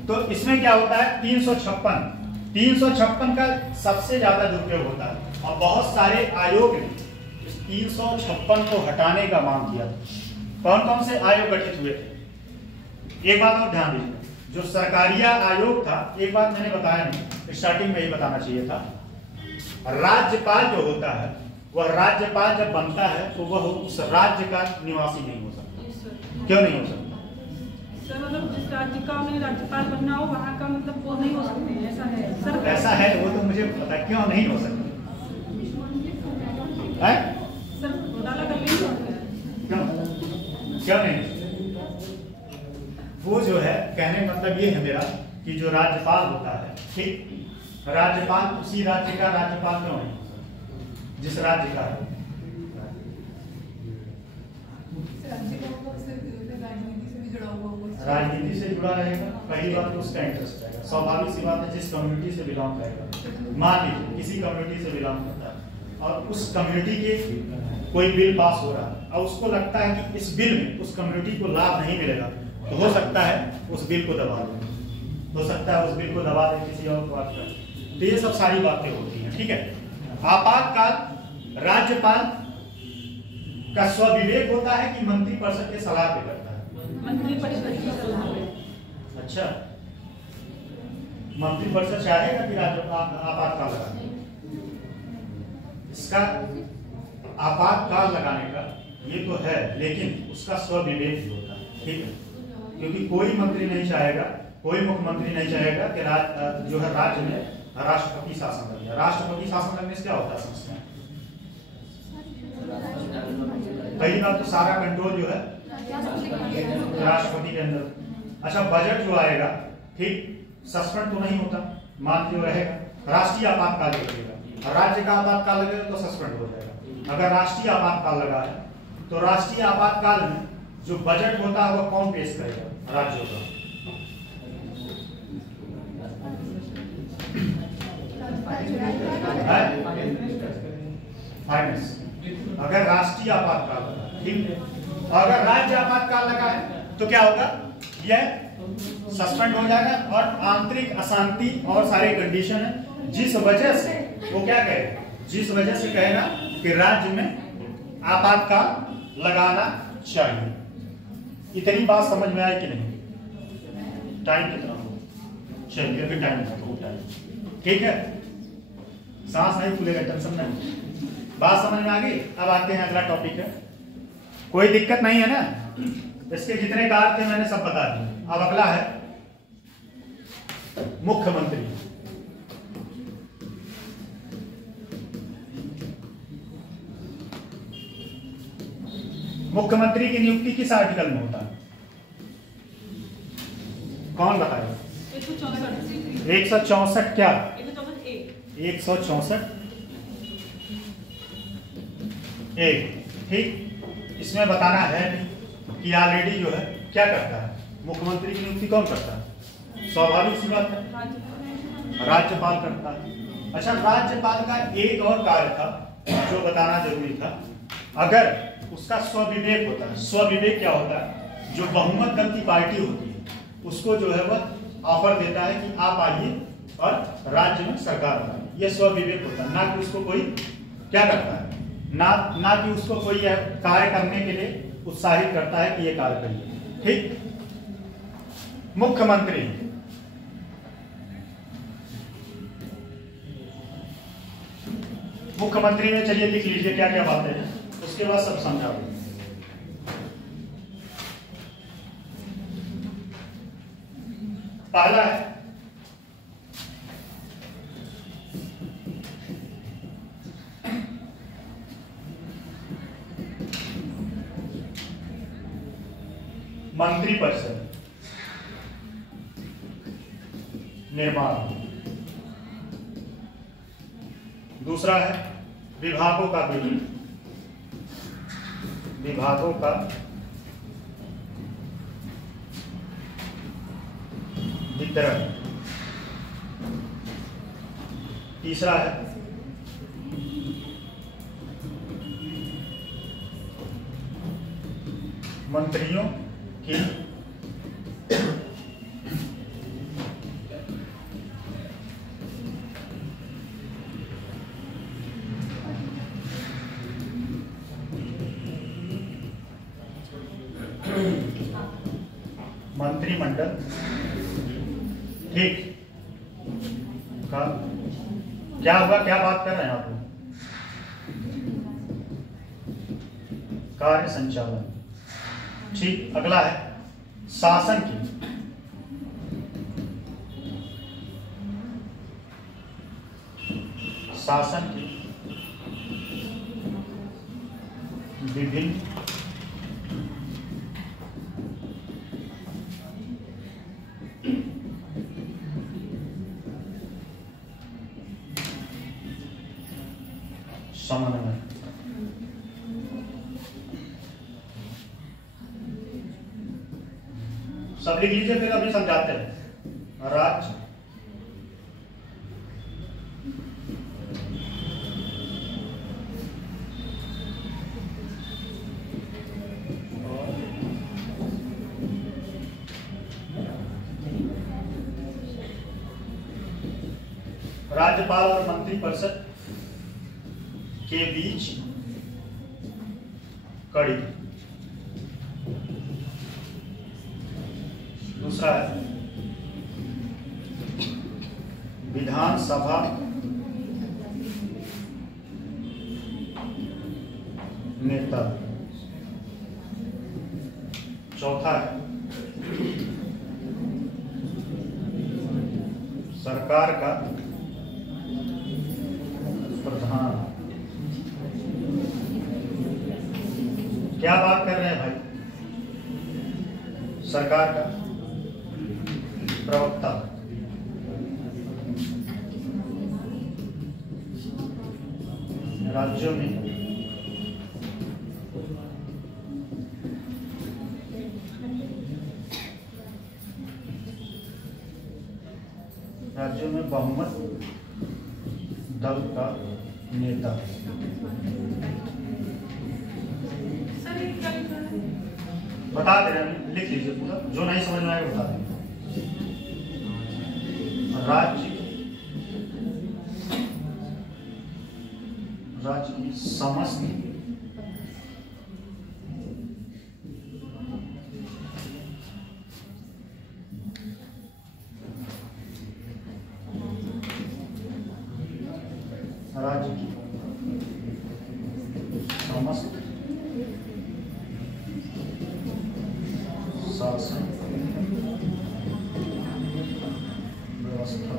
तो इसमें क्या होता है? 356 का सबसे ज्यादा दुरुपयोग होता है। और बहुत सारे आयोग ने 356 को हटाने का मांग किया। कौन कौन से आयोग गठित हुए थे? एक बात और ध्यान दीजिए, जो सरकारिया आयोग था, एक बात मैंने बताया नहीं, स्टार्टिंग में ही बताना चाहिए था। राज्यपाल जो होता है वह राज्यपाल जब बनता है तो वह उस राज्य का निवासी नहीं हो सकता। क्यों नहीं हो सकता? सर मतलब जिस राज्य का उन्हें राज्यपाल बनना हो वहाँ का मतलब वो नहीं हो सकते, ऐसा है सर। ऐसा है, वो तो मुझे पता, क्यों नहीं हो सकता है? सर घोटाला कर नहीं होता है। क्यों नहीं? वो जो है कहने मतलब ये है मेरा कि जो राज्यपाल होता है, ठीक, राज्यपाल उसी राज्य का राज्यपाल क्यों नहीं हो सकता जिस राज्य का है? राजनीति से जुड़ा रहेगा, पहली बात तो उसका इंटरेस्ट रहेगा, स्वाभाविक सी बात है, जिस कम्युनिटी से बिलोंग करेगा। मान लीजिए किसी कम्युनिटी से बिलोंग करता है और उस कम्युनिटी के कोई बिल पास हो रहा है और उसको लगता है कि इस बिल में उस कम्युनिटी को लाभ नहीं मिलेगा, तो हो सकता है उस बिल को दबा दे, हो सकता है उस बिल को दबा दे किसी और बात का। तो ये सब सारी बातें होती हैं, ठीक है। आपातकाल राज्यपाल का स्वविवेक होता है कि मंत्रिपरिषद के सलाह पे करता है? मंत्रिपरिषद की सलाह पे। अच्छा, मंत्रिपरिषद चाहेगा कि आपातकाल लगाने? इसका आपातकाल लगाने का ये तो है, लेकिन उसका स्वविवेक होता है, ठीक है। क्योंकि कोई मंत्री नहीं चाहेगा, कोई मुख्यमंत्री नहीं चाहेगा कि जो है राज्य में राष्ट्रपति शासन लगे। राष्ट्रपति शासन लगने से क्या होता है समझते हैं? पहली बात तो सारा कंट्रोल जो है राष्ट्रपति के अंदर। अच्छा, बजट जो आएगा, ठीक, सस्पेंड तो नहीं होता, मान जो रहेगा, राष्ट्रीय आपातकाल लगेगा, राज्य का आपातकाल लगेगा तो सस्पेंड हो जाएगा। अगर राष्ट्रीय आपातकाल लगा है तो राष्ट्रीय आपातकाल में जो बजट होता है वह कौन पेश करेगा? राज्यों का। फाइनेंस। अगर राष्ट्रीय आपातकाल लगा है, ठीक, अगर राज्य आपातकाल लगा है तो क्या होगा? यह सस्पेंड हो जाएगा और आंतरिक अशांति और सारे कंडीशन है, जिस वजह से वो क्या कहेगा, जिस वजह से कहेगा कि राज्य में आपातकाल लगाना चाहिए। इतनी बात समझ में आई कि नहीं? टाइम कितना हो? चलिए अभी टाइम टाइम, ठीक है, सांस नहीं खुलेगा, टेंशन नहीं। बात समझ में आ गई? अब आते हैं अगला टॉपिक है। कोई दिक्कत नहीं है ना? इसके जितने कार्य थे मैंने सब बता दिए। अब अगला है मुख्यमंत्री। मुख्यमंत्री की नियुक्ति किस आर्टिकल में होता है? कौन बताएगा? 164 क्या? 164 एक, ठीक। इसमें बताना है कि ऑलरेडी जो है क्या करता है, मुख्यमंत्री की नियुक्ति कौन करता है? स्वाभाविक सी बात है, राज्यपाल करता है। अच्छा, राज्यपाल का एक और कार्य था जो बताना जरूरी था। अगर उसका स्वविवेक होता है, स्वविवेक क्या होता है? जो बहुमत दल की पार्टी होती है उसको जो है वह ऑफर देता है कि आप आइए और राज्य में सरकार बनाइए। यह स्वविवेक होता है, ना कि उसको कोई क्या करता है, ना कि उसको कोई यह कार्य करने के लिए उत्साहित करता है कि यह कार्य करिए, ठीक। मुख्यमंत्री मुख्यमंत्री में चलिए लिख लीजिए क्या क्या बातें हैं, उसके बाद सब समझा दूंगा। पहला है मंत्रिपरिषद निर्माण। दूसरा है विभागों का विलय, विभागों का वितरण। तीसरा है मंत्रियों की मंत्रिमंडल, ठीक। क्या हुआ, क्या बात कर रहे हैं आप लोग? कार्य संचालन। ठीक, अगला है शासन की विभिन्न समन्वय। सब लिख लीजिए, फिर अभी समझाते हैं। राज्य राज्यपाल और मंत्रिपरिषद के बीच कड़ी। दूसरा है विधानसभा नेता। चौथा है सरकार का प्रधान। क्या बात कर रहे हैं भाई? सरकार का प्रवक्ता। राज्यों में बहुमत दल का नेता। बता दे रहे हैं, लिख लीजिए पूरा, जो नहीं समझ में आएगा बता देंगे। राज्य की समस्त शासन व्यवस्था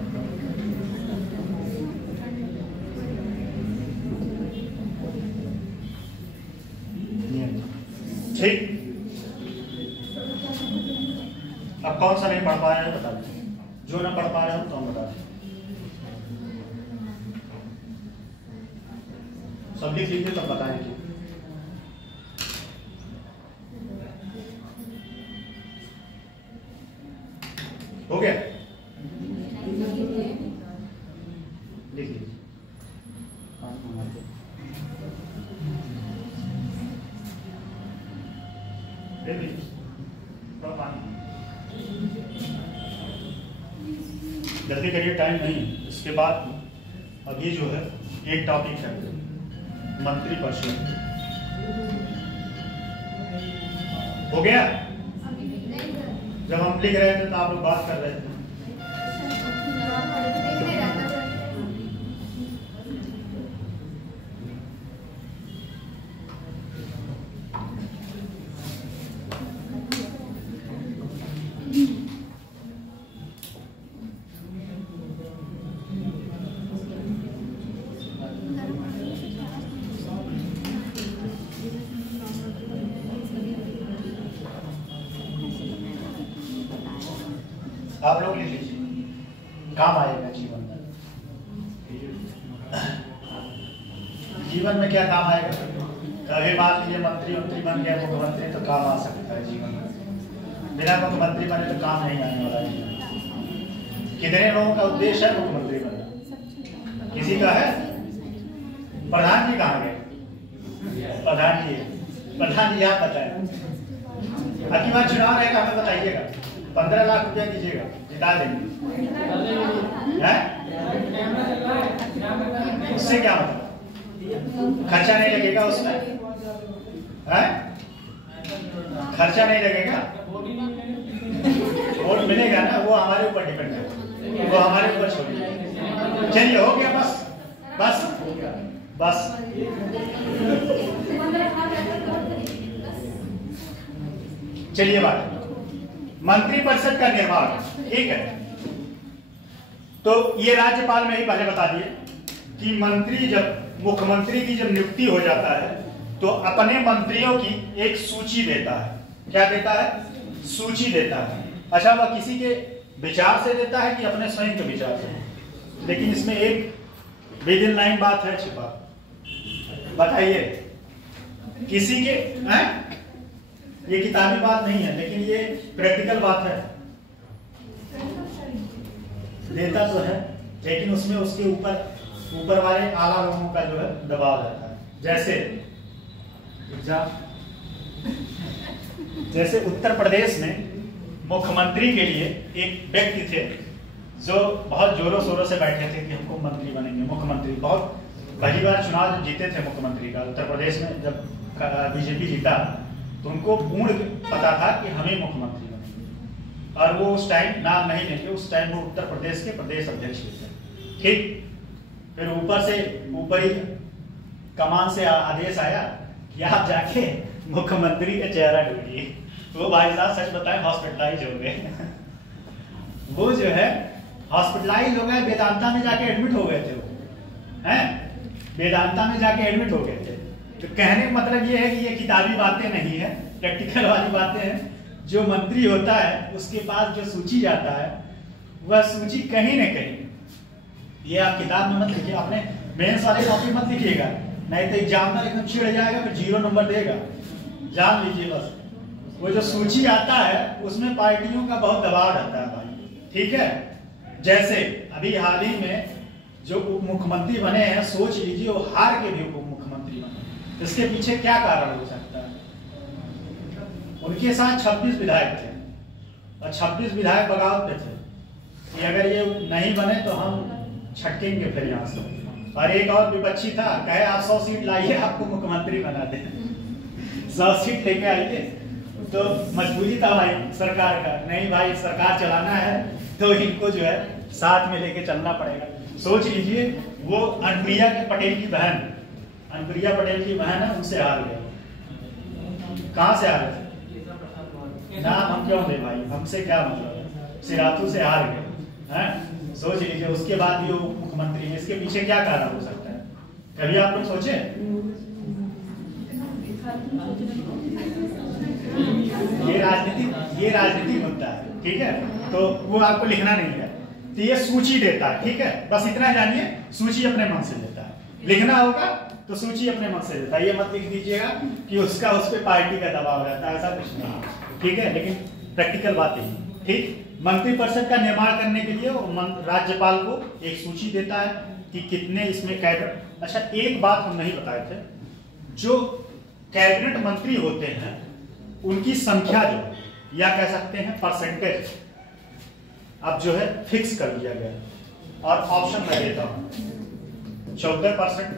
ठीक। अब कौन सा नहीं पढ़ पा रहे हैं बता दीजिए, जो ना पढ़ पा रहे हो तो हम बता दें। सब लिख लीजिए तब बताएंगे। हो गया, लिख लीजिए। जल्दी करिए, टाइम नहीं। इसके बाद अभी जो है एक टॉपिक है मंत्रिपरिषद। हो गया? जब हम लिख रहे थे तो आप लोग बात कर रहे थे। आप लोग लिख लीजिए, काम आएगा जीवन में। जीवन में क्या काम आएगा? कभी मान लीजिए मंत्री बन गया, मुख्यमंत्री, तो काम आ सकता है जीवन में। बिना मुख्यमंत्री बने तो काम नहीं आने वाला है। कितने लोगों का उद्देश्य है मुख्यमंत्री बनना? किसी का है? प्रधान जी कहाँ गए? प्रधान जी आप बताएं। अगली बार चुनाव रहेगा, हमें बताइएगा। 15 लाख रुपया दीजिएगा, जिता देंगे। उससे क्या मतलब? खर्चा नहीं लगेगा उसमें, है? खर्चा नहीं लगेगा, वोट मिलेगा ना, वो हमारे ऊपर डिपेंड है, वो हमारे ऊपर छोड़िए। चलिए, हो गया, बस हो गया। बस। चलिए बात, मंत्रिपरिषद का निर्माण, ठीक है। तो ये राज्यपाल में ही पहले बता दिए कि मंत्री जब मुख्यमंत्री की जब नियुक्ति हो जाता है तो अपने मंत्रियों की एक सूची देता है। क्या देता है? सूची देता है। अच्छा, वह किसी के विचार से देता है कि अपने स्वयं के विचार से? लेकिन इसमें एक विदिन लाइन बात है छिपा, बताइए। किसी के ये किताबी बात नहीं है, लेकिन ये प्रैक्टिकल बात है। देता तो है, लेकिन उसमें उसके ऊपर वाले आला लोगों का जो है दबाव रहता है। जैसे उत्तर प्रदेश में मुख्यमंत्री के लिए एक व्यक्ति थे जो बहुत जोरों शोरों से बैठे थे कि हमको मंत्री बनेंगे, मुख्यमंत्री। बहुत पहली बार चुनाव जब जीते थे मुख्यमंत्री का उत्तर प्रदेश में, जब बीजेपी जीता तो उनको पूर्ण पता था कि हमें मुख्यमंत्री बनेंगे, और वो उस टाइम नाम नहीं लेंगे, उस टाइम वो उत्तर प्रदेश के प्रदेश अध्यक्ष थे, ठीक। फिर ऊपर ही कमान से आदेश आया कि आप जाके मुख्यमंत्री का चेहरा ढूंढिए। तो भाई साहब सच बताएं हॉस्पिटलाइज हो गए। वो जो है हॉस्पिटलाइज हो गए, वेदांता में जाके एडमिट हो गए थे वो, हैं? वेदांता में जाके एडमिट हो गए थे। तो कहने का मतलब ये है कि ये किताबी बातें नहीं है, प्रैक्टिकल वाली बातें हैं। जो मंत्री होता है उसके पास जो सूची जाता है, वह सूची कहीं न कहीं, ये आप किताब में मत लिखिए, अपने मेंस वाले कॉपी मत लिखिएगा, नहीं तो एग्जामिनर एकदम चिढ़ जाएगा, फिर 0 नंबर देगा। जान लीजिए बस, वो जो सूची आता है उसमें पार्टियों का बहुत दबाव रहता है भाई, ठीक है। जैसे अभी हाल ही में जो उप मुख्यमंत्री बने हैं, सोच लीजिए वो हार के भी उप मुख्यमंत्री बने। इसके पीछे क्या कारण हो सकता है? उनके साथ 26 विधायक थे और 26 विधायक बगावत पे थे कि अगर ये नहीं बने तो हम छटकेंगे फिर यहाँ से। और एक और विपक्षी था, कहे आप 100 सीट लाइए, आपको मुख्यमंत्री बना दे। 100 सीट लेके आइए, तो मजबूरी था भाई सरकार का, नहीं भाई सरकार चलाना है तो इनको जो है साथ में लेके चलना पड़ेगा। सोच लीजिए वो अनुप्रिया पटेल की बहन, अनुप्रिया पटेल की बहन है, उनसे हार गए। कहाँ से हारे थे? नाम हम क्यों दे भाई, हमसे क्या मतलब है, सिराथू से हार गए हैं। सोच लीजिए, उसके बाद भी वो मुख्यमंत्री है। इसके पीछे क्या कारण हो सकता है, कभी आप लोग सोचे? ये राजनीतिक मुद्दा है, ठीक है। तो वो आपको लिखना नहीं है, तो ये सूची देता है, ठीक है। बस इतना जानिए, सूची अपने मन से देता है। लिखना होगा तो सूची अपने मन से देता है। ये मत लिख दीजिएगा कि उसका उस पर पार्टी का दबाव रहता है, ऐसा कुछ नहीं, ठीक है। लेकिन प्रैक्टिकल बात है, ठीक। मंत्रिपरिषद का निर्माण करने के लिए राज्यपाल को एक सूची देता है कि कितने इसमें कैबिनेट। अच्छा, एक बात हम नहीं बताए थे, जो कैबिनेट मंत्री होते हैं उनकी संख्या जो, या कह सकते हैं परसेंटेज, अब जो है फिक्स कर दिया गया। और ऑप्शन मैं देता हूं, 14%,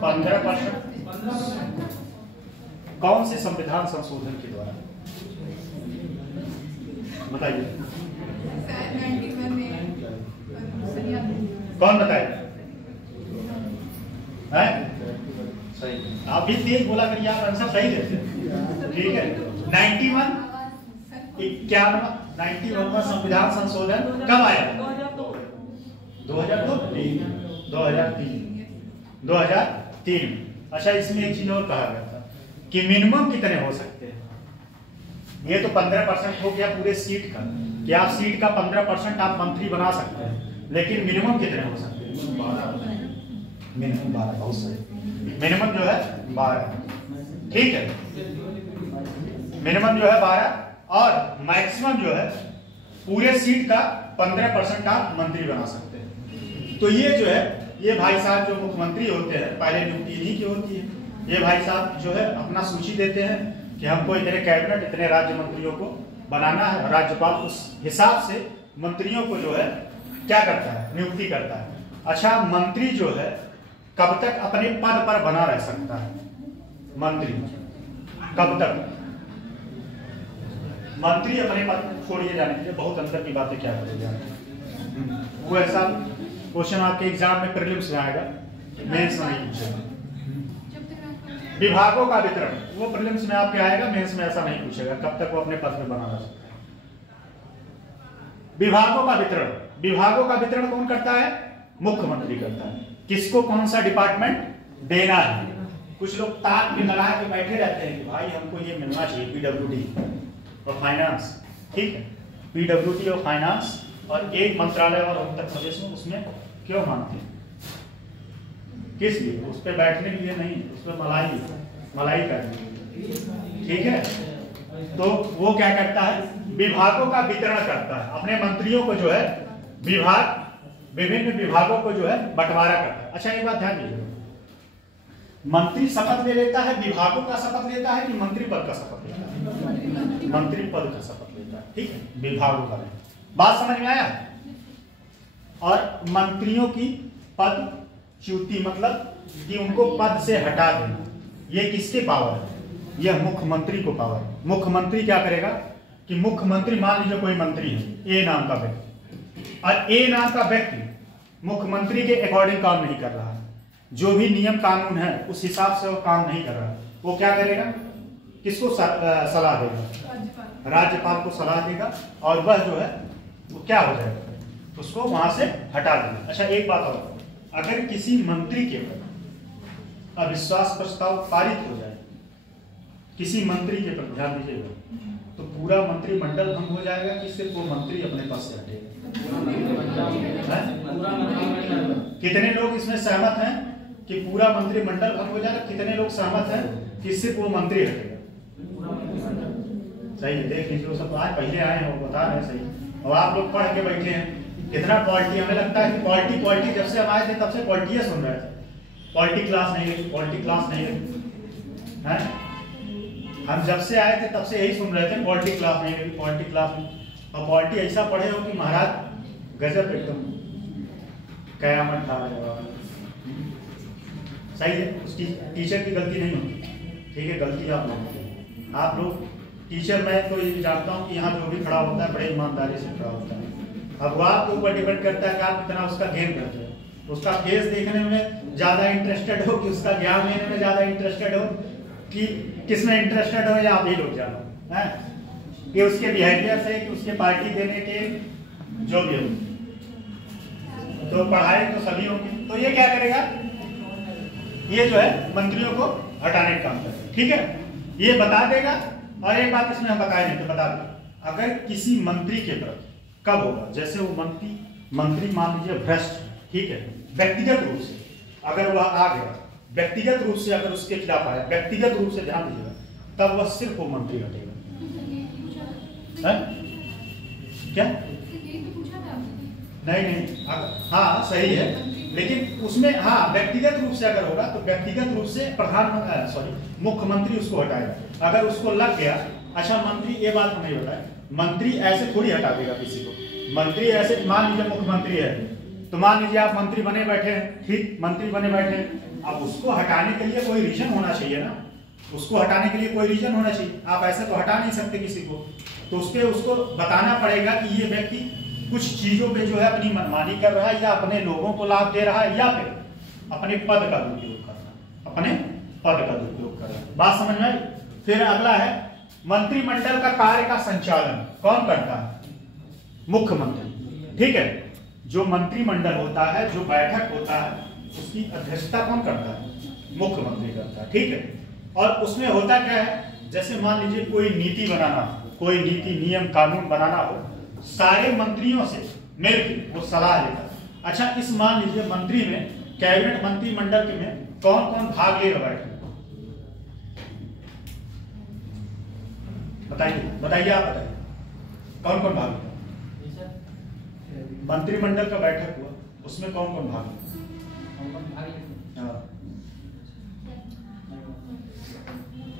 15%। कौन से संविधान संशोधन के द्वारा, बताइए कौन बताए? सही, आप भी तेज बोला करिए, आप आंसर सही देते, ठीक है। 91 संविधान संशोधन कब आया? 2003। अच्छा, इसमें एक चीज और कहा गया था कि मिनिमम कितने हो सकते हैं। ये तो 15% हो गया पूरे सीट का, कि आप सीट का 15% आप मंत्री बना सकते हैं, लेकिन मिनिमम कितने हो सकते हैं? 12। मिनिमम 12, बहुत सही। मिनिमम जो है 12, ठीक है। मिनिमम जो है 12 और मैक्सिमम जो है पूरे सीट का 15% आप मंत्री बना सकते हैं। तो ये जो है, ये भाई साहब जो मुख्यमंत्री होते हैं, पहले नियुक्ति इन्हीं की होती है। ये भाई साहब जो है अपना सूची देते हैं कि हमको इतने कैबिनेट, इतने राज्य मंत्रियों को बनाना है। राज्यपाल उस हिसाब से मंत्रियों को जो है क्या करता है, नियुक्ति करता है। अच्छा, मंत्री जो है कब तक अपने पद पर बना रह सकता है? मंत्री कब तक? मंत्री अपने पद छोड़िए, जाने दीजिए, बहुत अंदर की बातें क्या करेंगे। वो ऐसा क्वेश्चन आपके एग्जाम में प्रीलिम्स में आएगा मेंस में नहीं पूछेगा। जब तक राष्ट्रपति विभागों का वितरण वो प्रीलिम्स में आपके आएगा, मेंस में ऐसा नहीं पूछेगा कब तक वो अपने पद में बना रह सकता है। विभागों का वितरण, विभागों का वितरण कौन करता है? मुख्यमंत्री करता है। किसको कौन सा डिपार्टमेंट देना है? कुछ लोग ताक भी लगा के बैठे रहते हैं कि भाई हमको ये मिलना चाहिए, पीडब्ल्यूडी और फाइनेंस, ठीक है, पीडब्ल्यूडी और फाइनेंस, और एक मंत्रालय और उत्तर प्रदेश में उसमें क्यों मानते हैं? किस लिए? उस पर बैठने के लिए नहीं, उस पर मलाई करने, ठीक है। तो वो क्या करता है? विभागों का वितरण करता है, अपने मंत्रियों को जो है विभाग, विभिन्न विभागों को जो है बंटवारा करता है। अच्छा एक बात ध्यान दीजिए, मंत्री शपथ ले लेता है, विभागों का शपथ लेता है कि मंत्री पद का शपथ लेता है? मंत्री पद का शपथ लेता है, ठीक है, विभागों का नहीं। बात समझ में आया? और मंत्रियों की पद च्युति मतलब कि उनको पद से हटा देना, ये किसके पावर है? यह मुख्यमंत्री को पावर है। मुख्यमंत्री क्या करेगा कि मुख्यमंत्री, मान लीजिए कोई मंत्री है, ए नाम का व्यक्ति, और ए नाम का व्यक्ति मुख्यमंत्री के अकॉर्डिंग काम नहीं कर रहा है, जो भी नियम कानून है उस हिसाब से वो काम नहीं कर रहा है, वो क्या करेगा? किसको सलाह देगा? राज्यपाल को सलाह देगा, और वह जो है वो क्या हो जाएगा? उसको वहां से हटा देगा। अच्छा एक बात और, अगर किसी मंत्री के ऊपर अविश्वास प्रस्ताव पारित हो जाए, किसी मंत्री के पर ध्यान दीजिएगा, तो पूरा मंत्रिमंडल भंग हो जाएगा कि सिर्फ वो मंत्री अपने पद से हटेगा? कितने लोग इसमें सहमत हैं कि पूरा मंत्रिमंडल भंग हो जाएगा? कितने लोग सहमत हैं कि सिर्फ वो मंत्री हटेगा? सही है, देख लीजिए, सब आज पहले आए हैं वो बता रहे हैं, सही। और आप लोग पढ़ के बैठे हैं, कितना पॉलिटी, हमें लगता है कि पॉलिटी जब से हम आए थे तब से पॉलिटी सुन रहे थे, पॉलिटी क्लास नहीं लगी, पॉलिटी क्लास नहीं लगी है। हम जब से आए थे तब से यही सुन रहे थे, पॉलिटी क्लास नहीं लगी, पॉलिटी क्लास नहीं। और पॉलिटी ऐसा पढ़े हो कि महाराज गजब, एकदम कयामत था। सही है, उस टीचर की गलती नहीं होती, ठीक है, गलती आप लोग टीचर, मैं तो ये जानता हूँ कि यहाँ जो भी खड़ा होता है बड़े ईमानदारी से खड़ा होता है। अब वो आपके ऊपर डिपेंड करता है कि आप कितना उसका गेन करते हो, उसका फेस देखने में ज्यादा इंटरेस्टेड हो कि उसका ज्ञान लेने में ज्यादा इंटरेस्टेड हो, कि किसमें इंटरेस्टेड हो, या आप ही लोग जानो है कि उसके बिहेवियर से, कि उसके पार्टी देने के जो भी हो। तो पढ़ाई तो सभी होंगी, तो ये क्या करेगा? ये जो है मंत्रियों को हटाने का काम करेगा, ठीक है, ये बता देगा। और एक बात इसमें हम बताए नहीं तो बता दें, अगर किसी मंत्री के प्रति कब होगा, जैसे वो मंत्री मान लीजिए भ्रष्ट, ठीक है, व्यक्तिगत रूप से अगर वह आ गया, व्यक्तिगत रूप से अगर उसके खिलाफ आया, व्यक्तिगत रूप से ध्यान दीजिएगा, तब वह सिर्फ वो मंत्री हटेगा। क्या? नहीं, हाँ सही है, लेकिन उसमें हाँ व्यक्तिगत रूप से अगर होगा तो व्यक्तिगत रूप से मुख्यमंत्री उसको हटाएगा। अगर उसको लग गया, अच्छा मंत्री, ये बात हमें बताए, मंत्री ऐसे थोड़ी हटा देगा किसी को। मंत्री ऐसे, मान लीजिए मुख्यमंत्री है, तो मान लीजिए आप मंत्री बने बैठे हैं, ठीक, मंत्री बने बैठे हैं, अब उसको हटाने के लिए कोई रीजन होना चाहिए ना, उसको हटाने के लिए कोई रीजन होना चाहिए। आप ऐसे तो हटा नहीं सकते किसी को, तो उसको बताना पड़ेगा कि ये व्यक्ति कुछ चीजों पे जो है अपनी मनमानी कर रहा है, या अपने लोगों को लाभ दे रहा है, या फिर अपने पद का दुरुपयोग कर रहा है, अपने पद का दुरुपयोग कर रहा है। बात समझ में आई? फिर अगला है मंत्रिमंडल का कार्य का संचालन कौन करता है? मुख्यमंत्री, ठीक है। जो मंत्रिमंडल होता है, जो बैठक होता है, उसकी अध्यक्षता कौन करता है? मुख्यमंत्री करता है, ठीक है। और उसमें होता क्या है, जैसे मान लीजिए कोई नीति बनाना, कोई नीति नियम कानून बनाना हो, सारे मंत्रियों से मिलकर वो सलाह लेता है। अच्छा, इस मान लीजिए मंत्री में, कैबिनेट मंत्रिमंडल के में कौन कौन भाग लेगा बैठक? बताइए आप बताइए, कौन कौन भाग लेगा? मंत्रिमंडल का बैठक हुआ, उसमें कौन कौन भाग लेगा?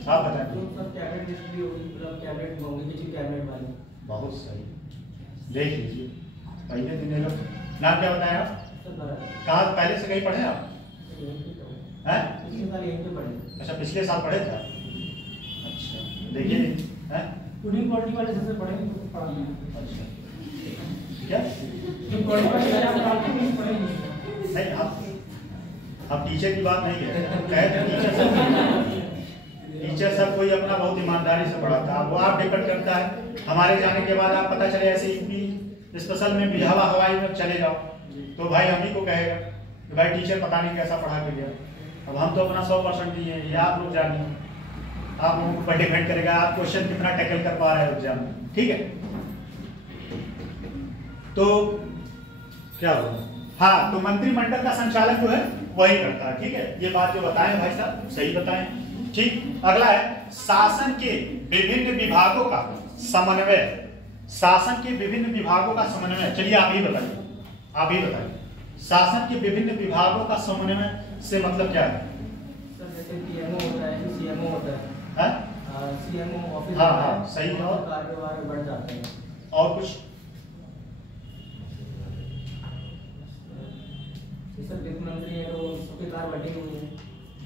आप बताएं। बहुत सही, देख लीजिए, पहले दिन लोग नाम क्या बताया आप? कहाँ पहले से कहीं पढ़े आप? हैं? अच्छा, पिछले साल पढ़े थे आप? अच्छा, देखिए हैं? उन्हीं क्वालिटी वाले सबसे पढ़े। अच्छा, क्या? जो क्वालिटी वाले आप पढ़ेंगे नहीं, अब टीचर की बात नहीं है तो टीचर सब कोई अपना बहुत ईमानदारी से पढ़ाता है। वो आप डिपेंड करता है, हमारे जाने के बाद आप पता चले ऐसे यूपी स्पेशल में भी हवाई में चले जाओ तो भाई हम ही को कहेगा कि भाई टीचर पता नहीं कैसा पढ़ा के गया। अब हम तो अपना 100% दिए, ये आप लोग जानिए, आप लोगों पर डिपेंड करेगा आप क्वेश्चन कितना टैकल कर पा रहे हो एग्जाम में। ठीक है, तो क्या होगा? हाँ, तो मंत्रिमंडल का संचालन जो है वही करता है। ठीक है, ये बात जो बताएं भाई साहब सही बताएं। ठीक, अगला है शासन के विभिन्न विभागों का समन्वय। शासन के विभिन्न विभागों का समन्वय, चलिए आप ही बताइए, आप ही बताइए शासन के विभिन्न विभागों का समन्वय से मतलब क्या है? सर जैसे पीएमओ होता है, सीएमओ होता है, सीएमओ ऑफिस, हाँ सही है, और कार्यभार बढ़ जाते हैं। और कुछ? सर वित्त मंत्री है तो सबके कार्य बटे हुए हैं।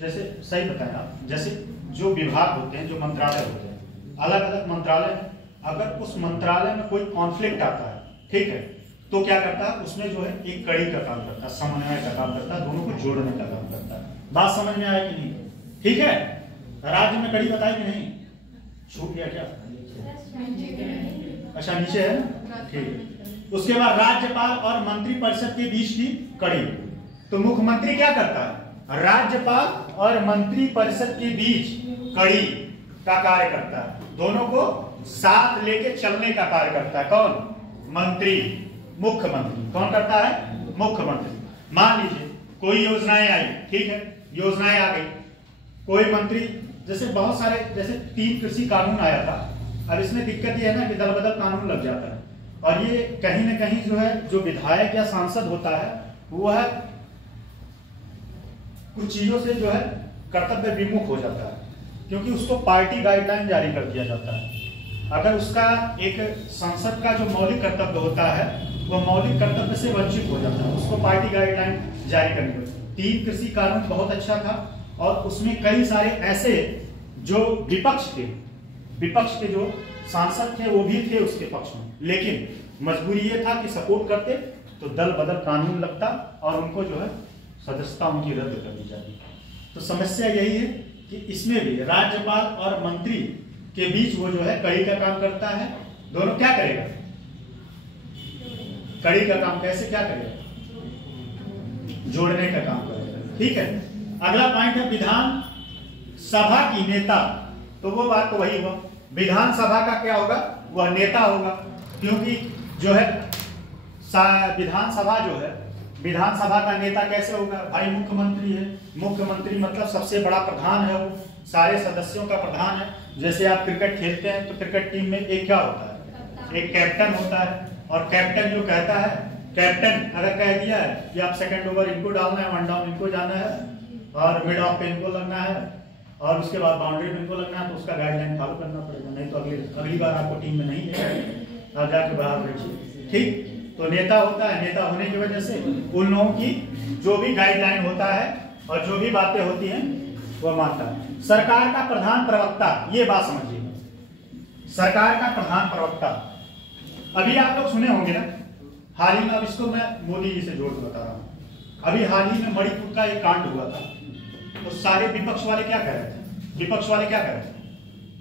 जैसे सही बताएं आप, जैसे जो विभाग होते हैं, जो मंत्रालय होते हैं, अलग अलग मंत्रालय हैं, अगर उस मंत्रालय में कोई कॉन्फ्लिक्ट आता है, ठीक है, तो क्या करता है उसमें जो है एक कड़ी का काम करता है, समन्वय का काम करता है, दोनों को जोड़ने का काम करता है। बात समझ में आया कि नहीं? ठीक है, राज्य में कड़ी बताई कि नहीं? छूट गया क्या? अच्छा नीचे है, ठीक है। उसके बाद राज्यपाल और मंत्रिपरिषद के बीच की कड़ी, तो मुख्यमंत्री क्या करता है? राज्यपाल और मंत्रिपरिषद के बीच कड़ी का कार्य करता है, दोनों को साथ लेके चलने का कार्य करता है। कौन? मंत्री, मुख्यमंत्री। कौन करता है? मुख्यमंत्री। मान लीजिए कोई योजनाएं आई, ठीक है, योजनाएं आ गई, कोई मंत्री, जैसे बहुत सारे, जैसे 3 कृषि कानून आया था, अब इसमें दिक्कत ये है ना कि दल बदल कानून लग जाता है, और ये कहीं ना कहीं जो है जो विधायक या सांसद होता है वो है कुछ चीजों से जो है कर्तव्य विमुख हो जाता है, क्योंकि उसको पार्टी गाइडलाइन जारी कर दिया जाता है। अगर उसका एक संसद का जो मौलिक कर्तव्य होता है वो मौलिक कर्तव्य से वंचित हो जाता है, उसको पार्टी गाइडलाइन जारी करनी होती है। 3 कृषि कानून बहुत अच्छा था, और उसमें कई सारे ऐसे जो विपक्ष के जो सांसद थे वो भी थे उसके पक्ष में, लेकिन मजबूरी ये था कि सपोर्ट करते तो दल बदल कानून लगता और उनको जो है सदस्यता उनकी रद्द कर दी जाती। तो समस्या यही है कि इसमें भी राज्यपाल और मंत्री के बीच वो जो है कड़ी का काम करता है। दोनों क्या करेगा? कड़ी का काम कैसे क्या करेगा? जोड़ने का काम करेगा। ठीक है, अगला पॉइंट है विधान सभा की नेता। तो वो बात तो वही हुआ, विधानसभा का क्या होगा? वह नेता होगा, क्योंकि जो है विधानसभा जो है, विधानसभा का नेता कैसे होगा? भाई मुख्यमंत्री है, मुख्यमंत्री मतलब सबसे बड़ा प्रधान है, वो सारे सदस्यों का प्रधान है। जैसे आप क्रिकेट खेलते हैं तो क्रिकेट टीम में एक क्या होता है? एक कैप्टन होता है, और कैप्टन जो कहता है, कैप्टन अगर कह दिया है कि आप सेकंड ओवर इनको डालना है, 1 डाउन इनको जाना है, और मिड ऑफ पे इनको लगना है, और उसके बाद बाउंड्री पे इनको लगना है, तो उसका गाइडलाइन फॉलो करना पड़ेगा, नहीं तो अगली बार आपको टीम में नहीं है, आप जाके बाहर बैठिए। ठीक, तो नेता होता है, नेता होने की वजह से उन लोगों की जो भी गाइडलाइन होता है और जो भी बातें होती हैं वो मानता है। सरकार का प्रधान प्रवक्ता, ये बात समझिए, सरकार का प्रधान प्रवक्ता अभी आप लोग सुने होंगे ना, हाल ही में, अब इसको मैं मोदी जी से जोड़ के बता रहा हूँ। अभी हाल ही में मणिपुर का एक कांड हुआ था, तो सारे विपक्ष वाले क्या कह रहे थे? विपक्ष वाले क्या कह रहे थे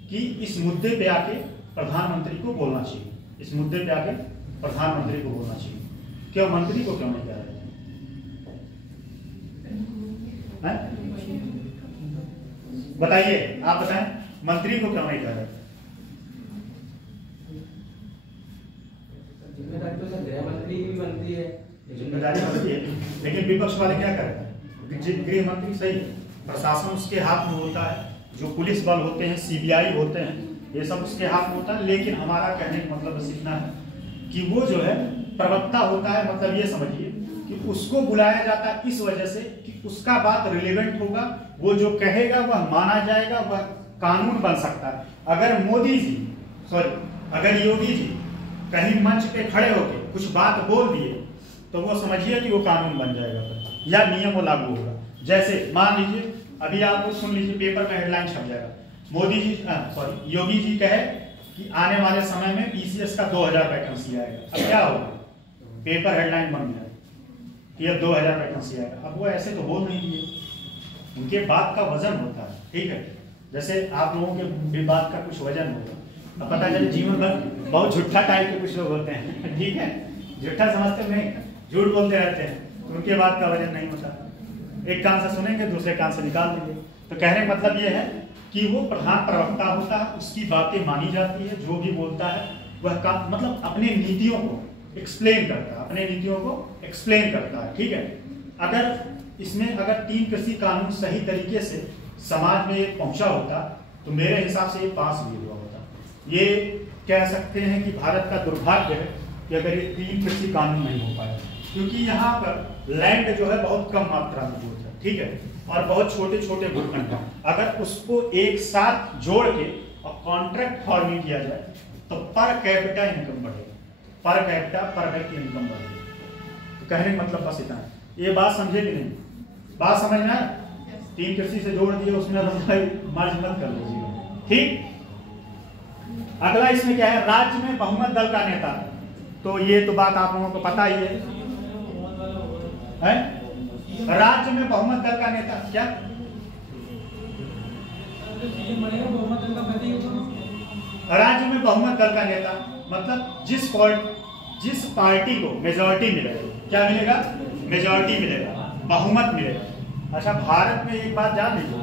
कि इस मुद्दे पे आके प्रधानमंत्री को बोलना चाहिए, इस मुद्दे पे आके प्रधानमंत्री को बोलना चाहिए। क्यों मंत्री को क्यों नहीं कह रहे थे? बताइए, आप बताएं, मंत्री को क्यों नहीं कह रहे? जिम्मेदारी तो गृह मंत्री की भी बनती है, जिम्मेदारी बनती है, लेकिन विपक्ष वाले क्या करते हैं? गृह मंत्री सही है, प्रशासन उसके हाथ में होता है, जो पुलिस बल होते हैं, सीबीआई होते हैं, ये सब उसके हाथ में होता है। लेकिन हमारा कहने का मतलब बस इतना है कि वो जो है प्रवक्ता होता है, मतलब ये समझिए कि उसको बुलाया जाता है इस वजह से कि उसका बात रिलेवेंट होगा, वो जो कहेगा वह माना जाएगा, वह कानून बन सकता है। अगर योगी जी कहीं मंच पे खड़े होकर कुछ बात बोल दिए तो वो समझिए कि वो कानून बन जाएगा या नियम वो लागू होगा। जैसे मान लीजिए अभी आप लोग सुन लीजिए, पेपर में हेडलाइन छप जाएगा, योगी जी कहे कि आने वाले समय में पीसीएस का 2000 वैकेंसी आएगा। अब क्या होगा? पेपर हेडलाइन बन गया कि अब 2000 वैकेंसी आएगा। अब वो ऐसे तो बोल नहीं दिए, उनके बात का वजन होता है, ठीक है। जैसे आप लोगों के भी बात का कुछ वजन होगा, अब पता चले जीवन भर बहुत झूठा टाइप के कुछ लोग होते हैं, ठीक है, झूठा समझते नहीं, झूठ बोलते रहते हैं, तो उनके बात का वजन नहीं होता। एक कान से सुनेंगे, दूसरे कान से निकाल देंगे। तो कहने का मतलब ये है कि वो प्रधान प्रवक्ता होता है, उसकी बातें मानी जाती है, जो भी बोलता है वह काम मतलब अपने नीतियों को एक्सप्लेन करता है, अपने नीतियों को एक्सप्लेन करता है, ठीक है। अगर इसमें अगर 3 कृषि कानून सही तरीके से समाज में पहुंचा होता तो मेरे हिसाब से ये पास भी हुआ होता। ये कह सकते हैं कि भारत का दुर्भाग्य है कि अगर ये 3 कृषि कानून नहीं हो पाए, क्योंकि यहाँ पर लैंड जो है बहुत कम मात्रा में है, ठीक है, और बहुत छोटे छोटे भूखंड। अगर उसको एक साथ जोड़ के और कॉन्ट्रैक्ट फार्मिंग किया जाए तो पर कैपिटा इनकम बढ़ेगा, पर कैपिटा पर हेड की इनकम बढ़ेगी। तो कहने का मतलब बस इतना है। ये बात समझे कि नहीं? बात समझना है? 3 कृषि से जोड़ दिए, उसमें मर्ज मत कर लीजिए, ठीक। अगला इसमें क्या है, राज्य में बहुमत दल का नेता। तो ये तो बात आप लोगों को पता ही है? राज्य में बहुमत दल का नेता क्या? राज्य में बहुमत दल का नेता मतलब जिस पार्टी को मेजॉरिटी मिलेगा, क्या मिलेगा? मेजॉरिटी मिलेगा, बहुमत मिलेगा। अच्छा, भारत में एक बात जान लीजिए,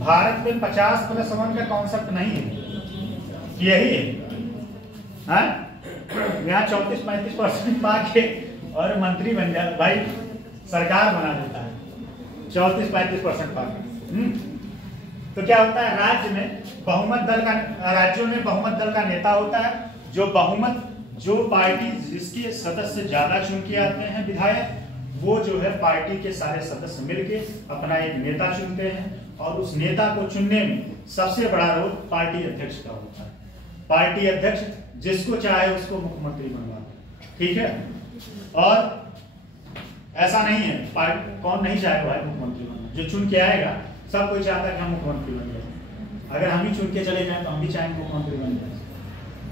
भारत में 50+1 का कॉन्सेप्ट नहीं है, यही है। यहाँ 34-35% पा के और मंत्री बन जाए, भाई सरकार बना देता है 34-35% पा के। तो क्या होता है, राज्य में बहुमत दल का, राज्यों में बहुमत दल का नेता होता है, जो पार्टी जिसके सदस्य ज्यादा चुन के आते हैं विधायक, वो जो है पार्टी के सारे सदस्य मिलके अपना एक नेता चुनते हैं, और उस नेता को चुनने में सबसे बड़ा रोल पार्टी अध्यक्ष का होता है। पार्टी अध्यक्ष जिसको चाहे उसको मुख्यमंत्री बनवाता है, ठीक है। और ऐसा नहीं है, कौन नहीं चाहेगा भाई मुख्यमंत्री बनना? जो चुन के आएगा, सब कोई चाहता है कि हम मुख्यमंत्री बन जाए। अगर हम ही चुन के चले जाए तो हम भी चाहेंगे मुख्यमंत्री बन जाए।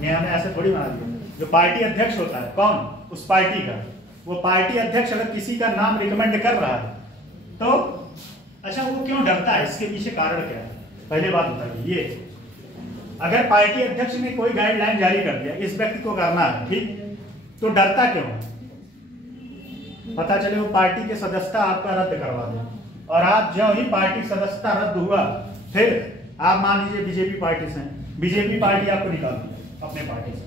ये हमें ऐसे थोड़ी बना दिया। जो पार्टी अध्यक्ष होता है, कौन? उस पार्टी का, वो पार्टी अध्यक्ष अगर किसी का नाम रिकमेंड कर रहा है तो अच्छा, वो क्यों डरता है? इसके पीछे कारण क्या है? पहले बात बताइए। ये अगर पार्टी अध्यक्ष ने कोई गाइडलाइन जारी कर दिया, इस व्यक्ति को करना है, ठीक, तो डरता क्यों है? पता चले वो पार्टी के सदस्यता आपका रद्द करवा दे, और आप जो ही पार्टी सदस्यता रद्द हुआ, फिर आप मान लीजिए बीजेपी पार्टी से, बीजेपी पार्टी आपको निकाल दिया, अपने पार्टी से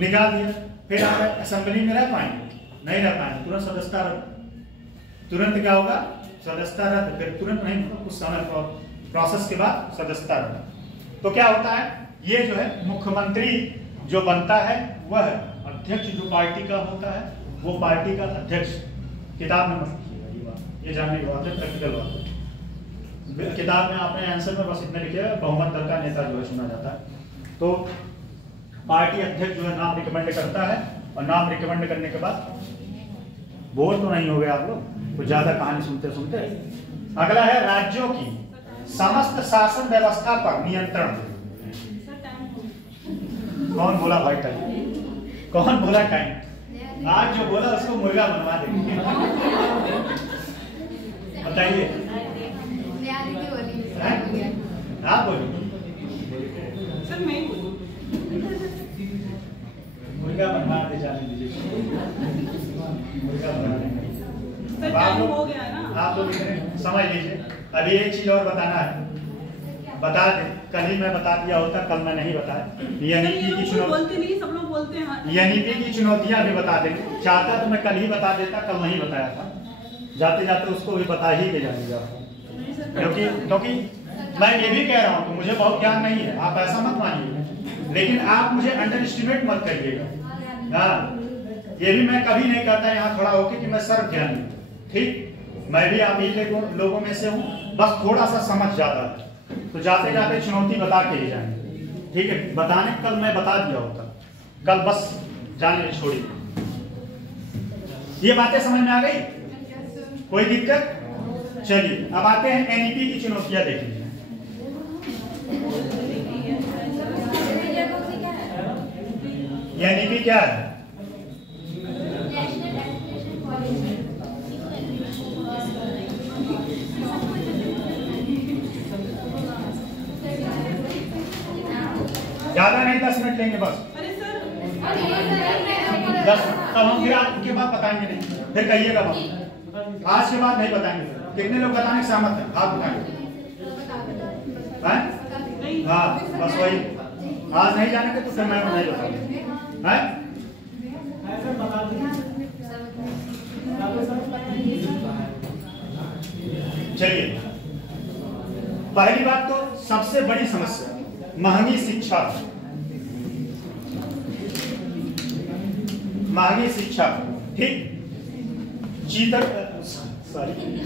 निकाल दिया, फिर आप असेंबली में रह पाएंगे? नहीं रह पाएंगे, तुरंत सदस्यता रद्द। तुरंत क्या होगा? सदस्यता रद्द। फिर तुरंत नहीं, कुछ समय प्रोसेस के बाद सदस्यता रद्द। तो क्या होता है, ये जो है मुख्यमंत्री जो बनता है, वह अध्यक्ष जो पार्टी का होता है, वो पार्टी का अध्यक्ष। किताब में मत लिखिएगा ये बात, ये जानने की बात है, प्रैक्टिकल बात है। किताब में आपने आंसर में बस इतने लिखे, बहुमत दल का नेता जो है चुना जाता है। तो पार्टी अध्यक्ष जो है नाम रिकमेंड करता है, और नाम रिकमेंड करने के बाद, बोर तो नहीं हो गए आप लोग, कुछ ज्यादा कहानी सुनते सुनते। अगला है राज्यों की समस्त शासन व्यवस्था पर नियंत्रण। कौन बोला भाई टाइम? कौन बोला टाइम? आज जो बोला उसको मुर्गा बनवा देंगे। बताइए, आप बोलिए। सर मैं बोलूं? मुर्गा बनवा दे, जाने दीजिए, मुर्गा बना देंगे। सर टाइम हो गया है ना, आप लोग समझ लीजिए। अभी एक चीज और बताना है, बता दे, कल ही मैं बता दिया होता, कल मैं नहीं बताया। एनईपी की चुनौती, सब लोग बोलते हैं, एनईपी की चुनौतियां भी बता देंगे। चाहता तो मैं कल ही बता देता, कल नहीं बताया था। जाते जाते उसको भी बता ही के जाएंगे आपको, क्योंकि मैं ये भी कह रहा हूँ, तो मुझे बहुत ज्ञान नहीं है, आप ऐसा मत मानिए, लेकिन आप मुझे अंडर एस्टिमेट मत करिएगा। हाँ, ये भी मैं कभी नहीं कहता यहाँ खड़ा होकर कि मैं सर्व ज्ञानी, ठीक। मैं भी आप ही लोगों में से हूँ, बस थोड़ा सा समझ जाता है, तो जाते जाते चुनौती बता के ही जाएंगे, ठीक है। बताने कल मैं बता दिया होता, कल बस जाने छोड़िए। ये बातें समझ में आ गई? कोई दिक्कत? चलिए अब आते हैं एनईपी की चुनौतियां देख लीजिए। एनईपी क्या है? ज्यादा नहीं, 10 मिनट लेंगे बस। अरे सर 10, तब हम फिर आज के बाद बताएंगे नहीं, फिर कहिएगा बात। आज के बाद नहीं बताएंगे। कितने लोग बताने के सहमत हैं? हाथ उठाएंगे। हाँ बस वही, आज नहीं जानेंगे तो फिर मैं नहीं बताऊंगा। चलिए, पहली बात तो सबसे बड़ी समस्या महंगी शिक्षा। महंगी शिक्षा, ठीक।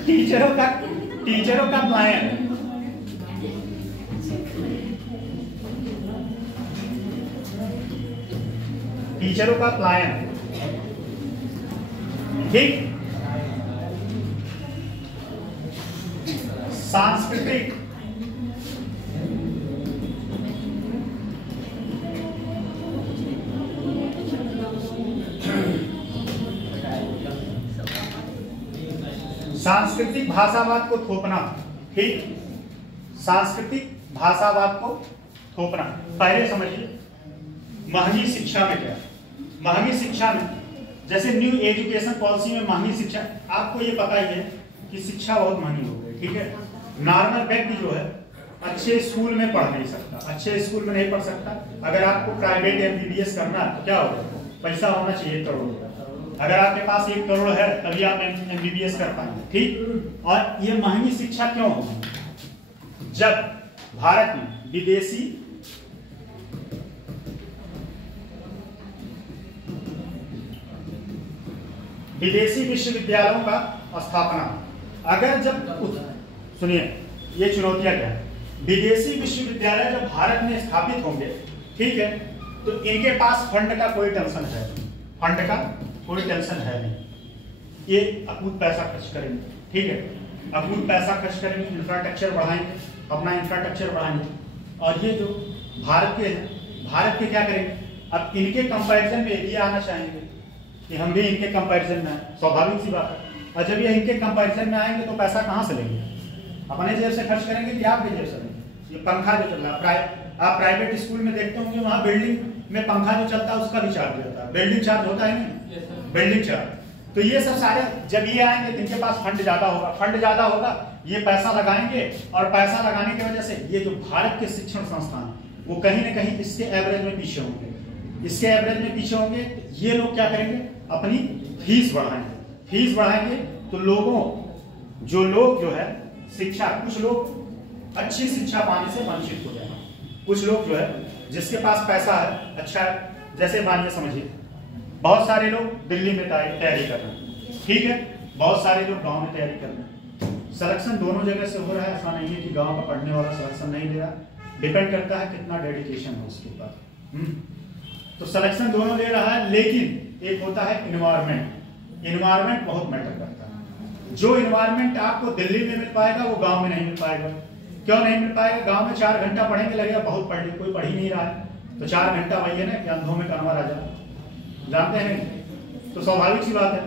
टीचरों का प्लान, टीचरों का प्लान, ठीक। सांस्कृतिक, सांस्कृतिक भाषावाद को थोपना, ठीक। सांस्कृतिक भाषावाद को थोपना। पहले समझिए महंगी शिक्षा में क्या। महंगी शिक्षा में जैसे न्यू एजुकेशन पॉलिसी में महंगी शिक्षा, आपको ये पता ही है कि शिक्षा बहुत महंगी हो गई, ठीक है। नॉर्मल व्यक्ति जो है अच्छे स्कूल में पढ़ नहीं सकता, अच्छे स्कूल में नहीं पढ़ सकता। अगर आपको प्राइवेट MBBS करना है तो क्या होगा, पैसा होना चाहिए 1 करोड़। अगर आपके पास 1 करोड़ है तभी आप MBBS कर पाएंगे, ठीक। और ये महंगी शिक्षा क्यों होगी? जब भारत में विदेशी विश्वविद्यालयों का स्थापना, अगर जब, सुनिए ये चुनौतियां क्या है। विदेशी विश्वविद्यालय जब भारत में स्थापित होंगे, ठीक है, तो इनके पास फंड का कोई टेंशन है, फंड का कोई टेंशन है नहीं। ये अकूत पैसा खर्च करेंगे, ठीक है, अकूत पैसा खर्च करेंगे, इंफ्रास्ट्रक्चर बढ़ाएंगे, अपना इंफ्रास्ट्रक्चर बढ़ाएंगे। और ये जो भारत के क्या करेंगे, अब इनके कंपैरिजन में ये आना चाहेंगे कि हम भी इनके कंपैरिजन में हैं, स्वाभाविक सी बात है। और जब ये इनके कंपैरिजन में आएंगे तो पैसा कहाँ से लेंगे? अपने जेब से खर्च करेंगे कि आपके जेब से लेंगे? ये पंखा जो चल रहा है, आप प्राइवेट स्कूल में देखते होंगे, वहाँ बिल्डिंग में पंखा जो चलता है उसका भी चार्ज होता है, बिल्डिंग चार्ज होता है नहीं, बिल्डिंग चार्ज। तो ये सब सारे जब ये आएंगे तो इनके पास फंड ज्यादा होगा, फंड ज्यादा होगा, ये पैसा लगाएंगे। और पैसा लगाने की वजह से ये जो भारत के शिक्षण संस्थान वो कहीं ना कहीं इसके एवरेज में पीछे होंगे, इसके एवरेज में पीछे होंगे। ये लोग क्या करेंगे, अपनी फीस बढ़ाएंगे। फीस बढ़ाएंगे तो जो लोग जो है शिक्षा, कुछ लोग अच्छी शिक्षा पाने से वंचित हो जाएंगे। कुछ लोग जो है जिसके पास पैसा है, अच्छा जैसे मानिए समझिए बहुत सारे लोग दिल्ली में तैयारी कर रहे हैं, ठीक है, बहुत सारे लोग गांव में तैयारी कर रहे हैं। सिलेक्शन दोनों जगह से हो रहा है, ऐसा नहीं है कि गांव का पढ़ने वाला सिलेक्शन नहीं ले रहा, डिपेंड करता है कितना डेडिकेशन है उसके पास। तो सिलेक्शन दोनों ले रहा है, लेकिन एक होता है इन्वायरमेंट। इन्वायरमेंट बहुत मैटर करता है। जो इन्वायरमेंट आपको दिल्ली में मिल पाएगा वो गांव में नहीं मिल पाएगा। क्यों नहीं मिल पाएगा? गांव में 4 घंटा पढ़ेंगे लगेगा बहुत पढ़ लिया, कोई पढ़ ही नहीं रहा है, तो 4 घंटा वही है ना कि अंधों में कानवा राजा, जानते हैं, तो स्वाभाविक सी बात है।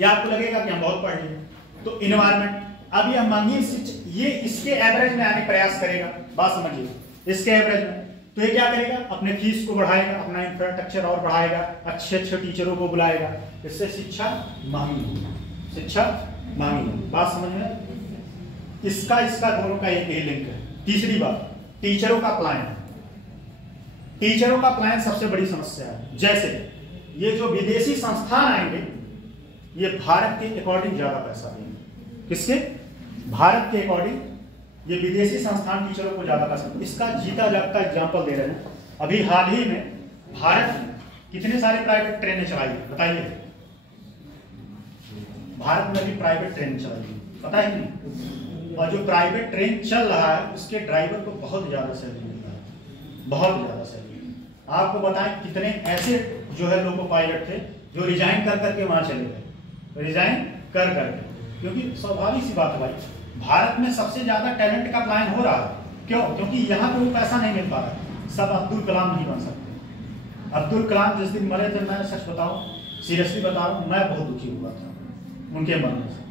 या आपको लगेगा कि हम बहुत पढ़ लिए। तो इन्वायरमेंट, अब ये महंगी शिक्षा, ये इसके एवरेज में आने प्रयास करेगा, बात समझिए, इसके एवरेज में। तो ये क्या करेगा, अपने फीस को बढ़ाएगा, अपना इंफ्रास्ट्रक्चर और बढ़ाएगा, अच्छे अच्छे टीचरों को बुलाएगा, इससे शिक्षा महंगी होगी, शिक्षा महंगी होगी। बात समझ में? इसका दोनों का एक ही लिंक है। तीसरी बात, टीचरों का प्लान। टीचरों का प्लान सबसे बड़ी समस्या है। जैसे ये जो विदेशी संस्थान आएंगे, ये भारत के अकॉर्डिंग ज्यादा पैसा देंगे। किसके? भारत के अकॉर्डिंग ये विदेशी संस्थान टीचरों को ज्यादा पैसा। इसका जीता जागता एग्जांपल दे रहे हैं। अभी हाल ही में भारत कितने सारे प्राइवेट ट्रेनें चलाई है बताइए? भारत में भी प्राइवेट ट्रेन चलाई है, पता है नहीं? और जो प्राइवेट ट्रेन चल रहा है उसके ड्राइवर को बहुत ज्यादा सैलरी मिल रहा है, बहुत ज्यादा सैलरी। आपको बताएं कितने ऐसे जो है लोको पायलट थे जो रिजाइन कर करके वहां चले गए, रिजाइन कर करके, क्योंकि स्वाभाविक सी बात है भाई, भारत में सबसे ज्यादा टैलेंट का प्लान हो रहा है। क्यों? क्योंकि यहाँ पे वो पैसा नहीं मिल पा रहा। सब अब्दुल कलाम नहीं बन सकते। अब्दुल कलाम जिस दिन मरे थे, मैं सच बताऊं, सीरियसली बता रहा हूँ, मैं बहुत दुखी हुआ था उनके मरने से।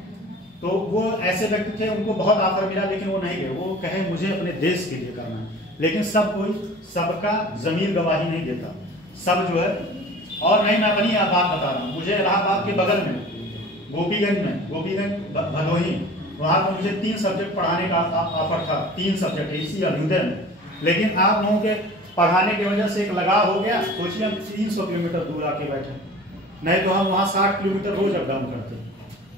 तो वो ऐसे व्यक्ति थे, उनको बहुत ऑफर मिला लेकिन वो नहीं गए। वो कहे मुझे अपने देश के लिए करना है, लेकिन सबका जमीन गवाही नहीं देता, सब जो है। और नहीं, मैं अपनी बात बता रहा हूँ, मुझे इलाहाबाद के बगल में गोपीगंज भदोही, वहाँ पर मुझे 3 सब्जेक्ट पढ़ाने का ऑफर था, 3 सब्जेक्ट इसी अभ्युदय में। लेकिन आप लोगों के पढ़ाने की वजह से एक लगाव हो गया। सोचिए हम 300 किलोमीटर दूर आके बैठे, नहीं तो हम वहाँ 60 किलोमीटर रोज अप डाउन करते।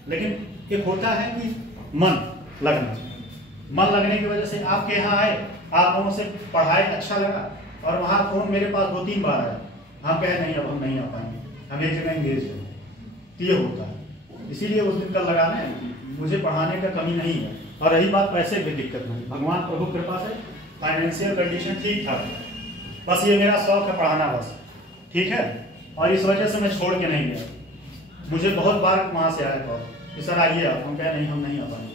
लेकिन एक होता है कि मन लगने की वजह से आपके यहाँ आए, आप लोगों से पढ़ाए, अच्छा लगा, और वहाँ फोन मेरे पास 2-3 बार आया, हम कहे नहीं अब हम नहीं आ पाएंगे, हम एक जगह इंगेज हैं। तो ये होता है, इसीलिए उस दिन का लगाना है, मुझे पढ़ाने का कमी नहीं है। और रही बात पैसे की दिक्कत नहीं, भगवान प्रभु कृपा से फाइनेंशियल कंडीशन ठीक था, बस ये मेरा शौक है पढ़ाना बस, ठीक है। और इस वजह से मैं छोड़ के नहीं गया। मुझे बहुत बार वहाँ से आया कॉल कि सर आइए आप, हम कहे नहीं हम नहीं आ पाएंगे।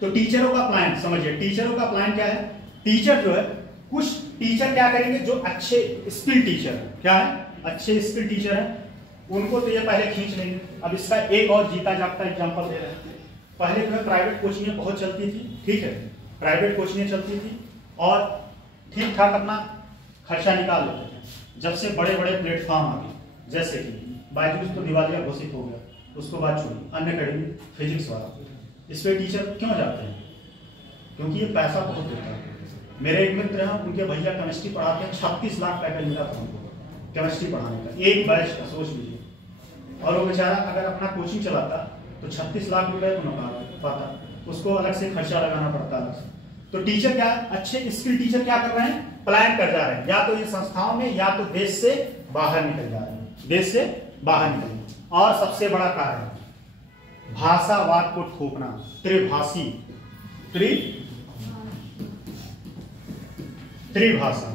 तो टीचरों का प्लान समझिए, टीचरों का प्लान क्या है। टीचर जो है, कुछ टीचर क्या करेंगे जो अच्छे स्किल टीचर है, क्या है अच्छे स्किल टीचर है, उनको तो ये पहले खींच लेंगे। अब इसका एक और जीता जागता एग्जांपल दे रहे हैं। पहले जो है प्राइवेट कोचिंगें बहुत चलती थी, ठीक है, प्राइवेट कोचिंगें चलती थी और ठीक ठाक अपना खर्चा निकाल लेते थे। जब से बड़े बड़े प्लेटफॉर्म आ गए, जैसे कि बायजूस तो दिवालिया घोषित हो गया, उसको बात छोड़ी, अन्य अकेडमी फिजिक्स वाला, इस पे टीचर क्यों जाते हैं? क्योंकि ये पैसा बहुत देता है। मेरे एक मित्र हैं, उनके भैया केमिस्ट्री पढ़ाते हैं, 36 लाख पैकेज मिला था उनको केमिस्ट्री पढ़ाने का, एक बैच का, सोच लीजिए। और वो बेचारा अगर अपना कोचिंग चलाता तो 36 लाख रुपए तो न पाता, उसको अलग से खर्चा लगाना पड़ता है। तो टीचर क्या, अच्छे स्किल टीचर क्या कर रहे हैं, प्लान कर जा रहे हैं, या तो इन संस्थाओं में या तो देश से बाहर निकल जा रहे हैं, देश से बाहर निकल। और सबसे बड़ा कारण भाषावाद को थोपना, त्रिभाषी, त्रिभाषा।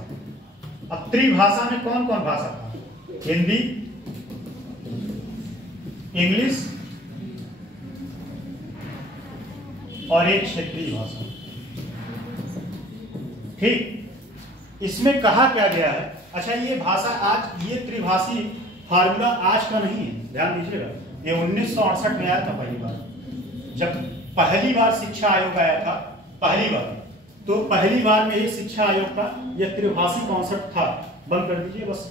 अब त्रिभाषा में कौन कौन भाषा था? हिंदी, इंग्लिश और एक क्षेत्रीय भाषा, ठीक। इसमें कहा क्या गया है, अच्छा ये भाषा आज, ये त्रिभाषी फार्मूला आज का नहीं है, ध्यान दीजिएगा। ये 1968 में आया था पहली बार, जब पहली बार शिक्षा आयोग आया था, पहली बार, तो पहली बार में ही शिक्षा आयोग का यह त्रिभाषी कॉन्सेप्ट था। बंद कर दीजिए बस।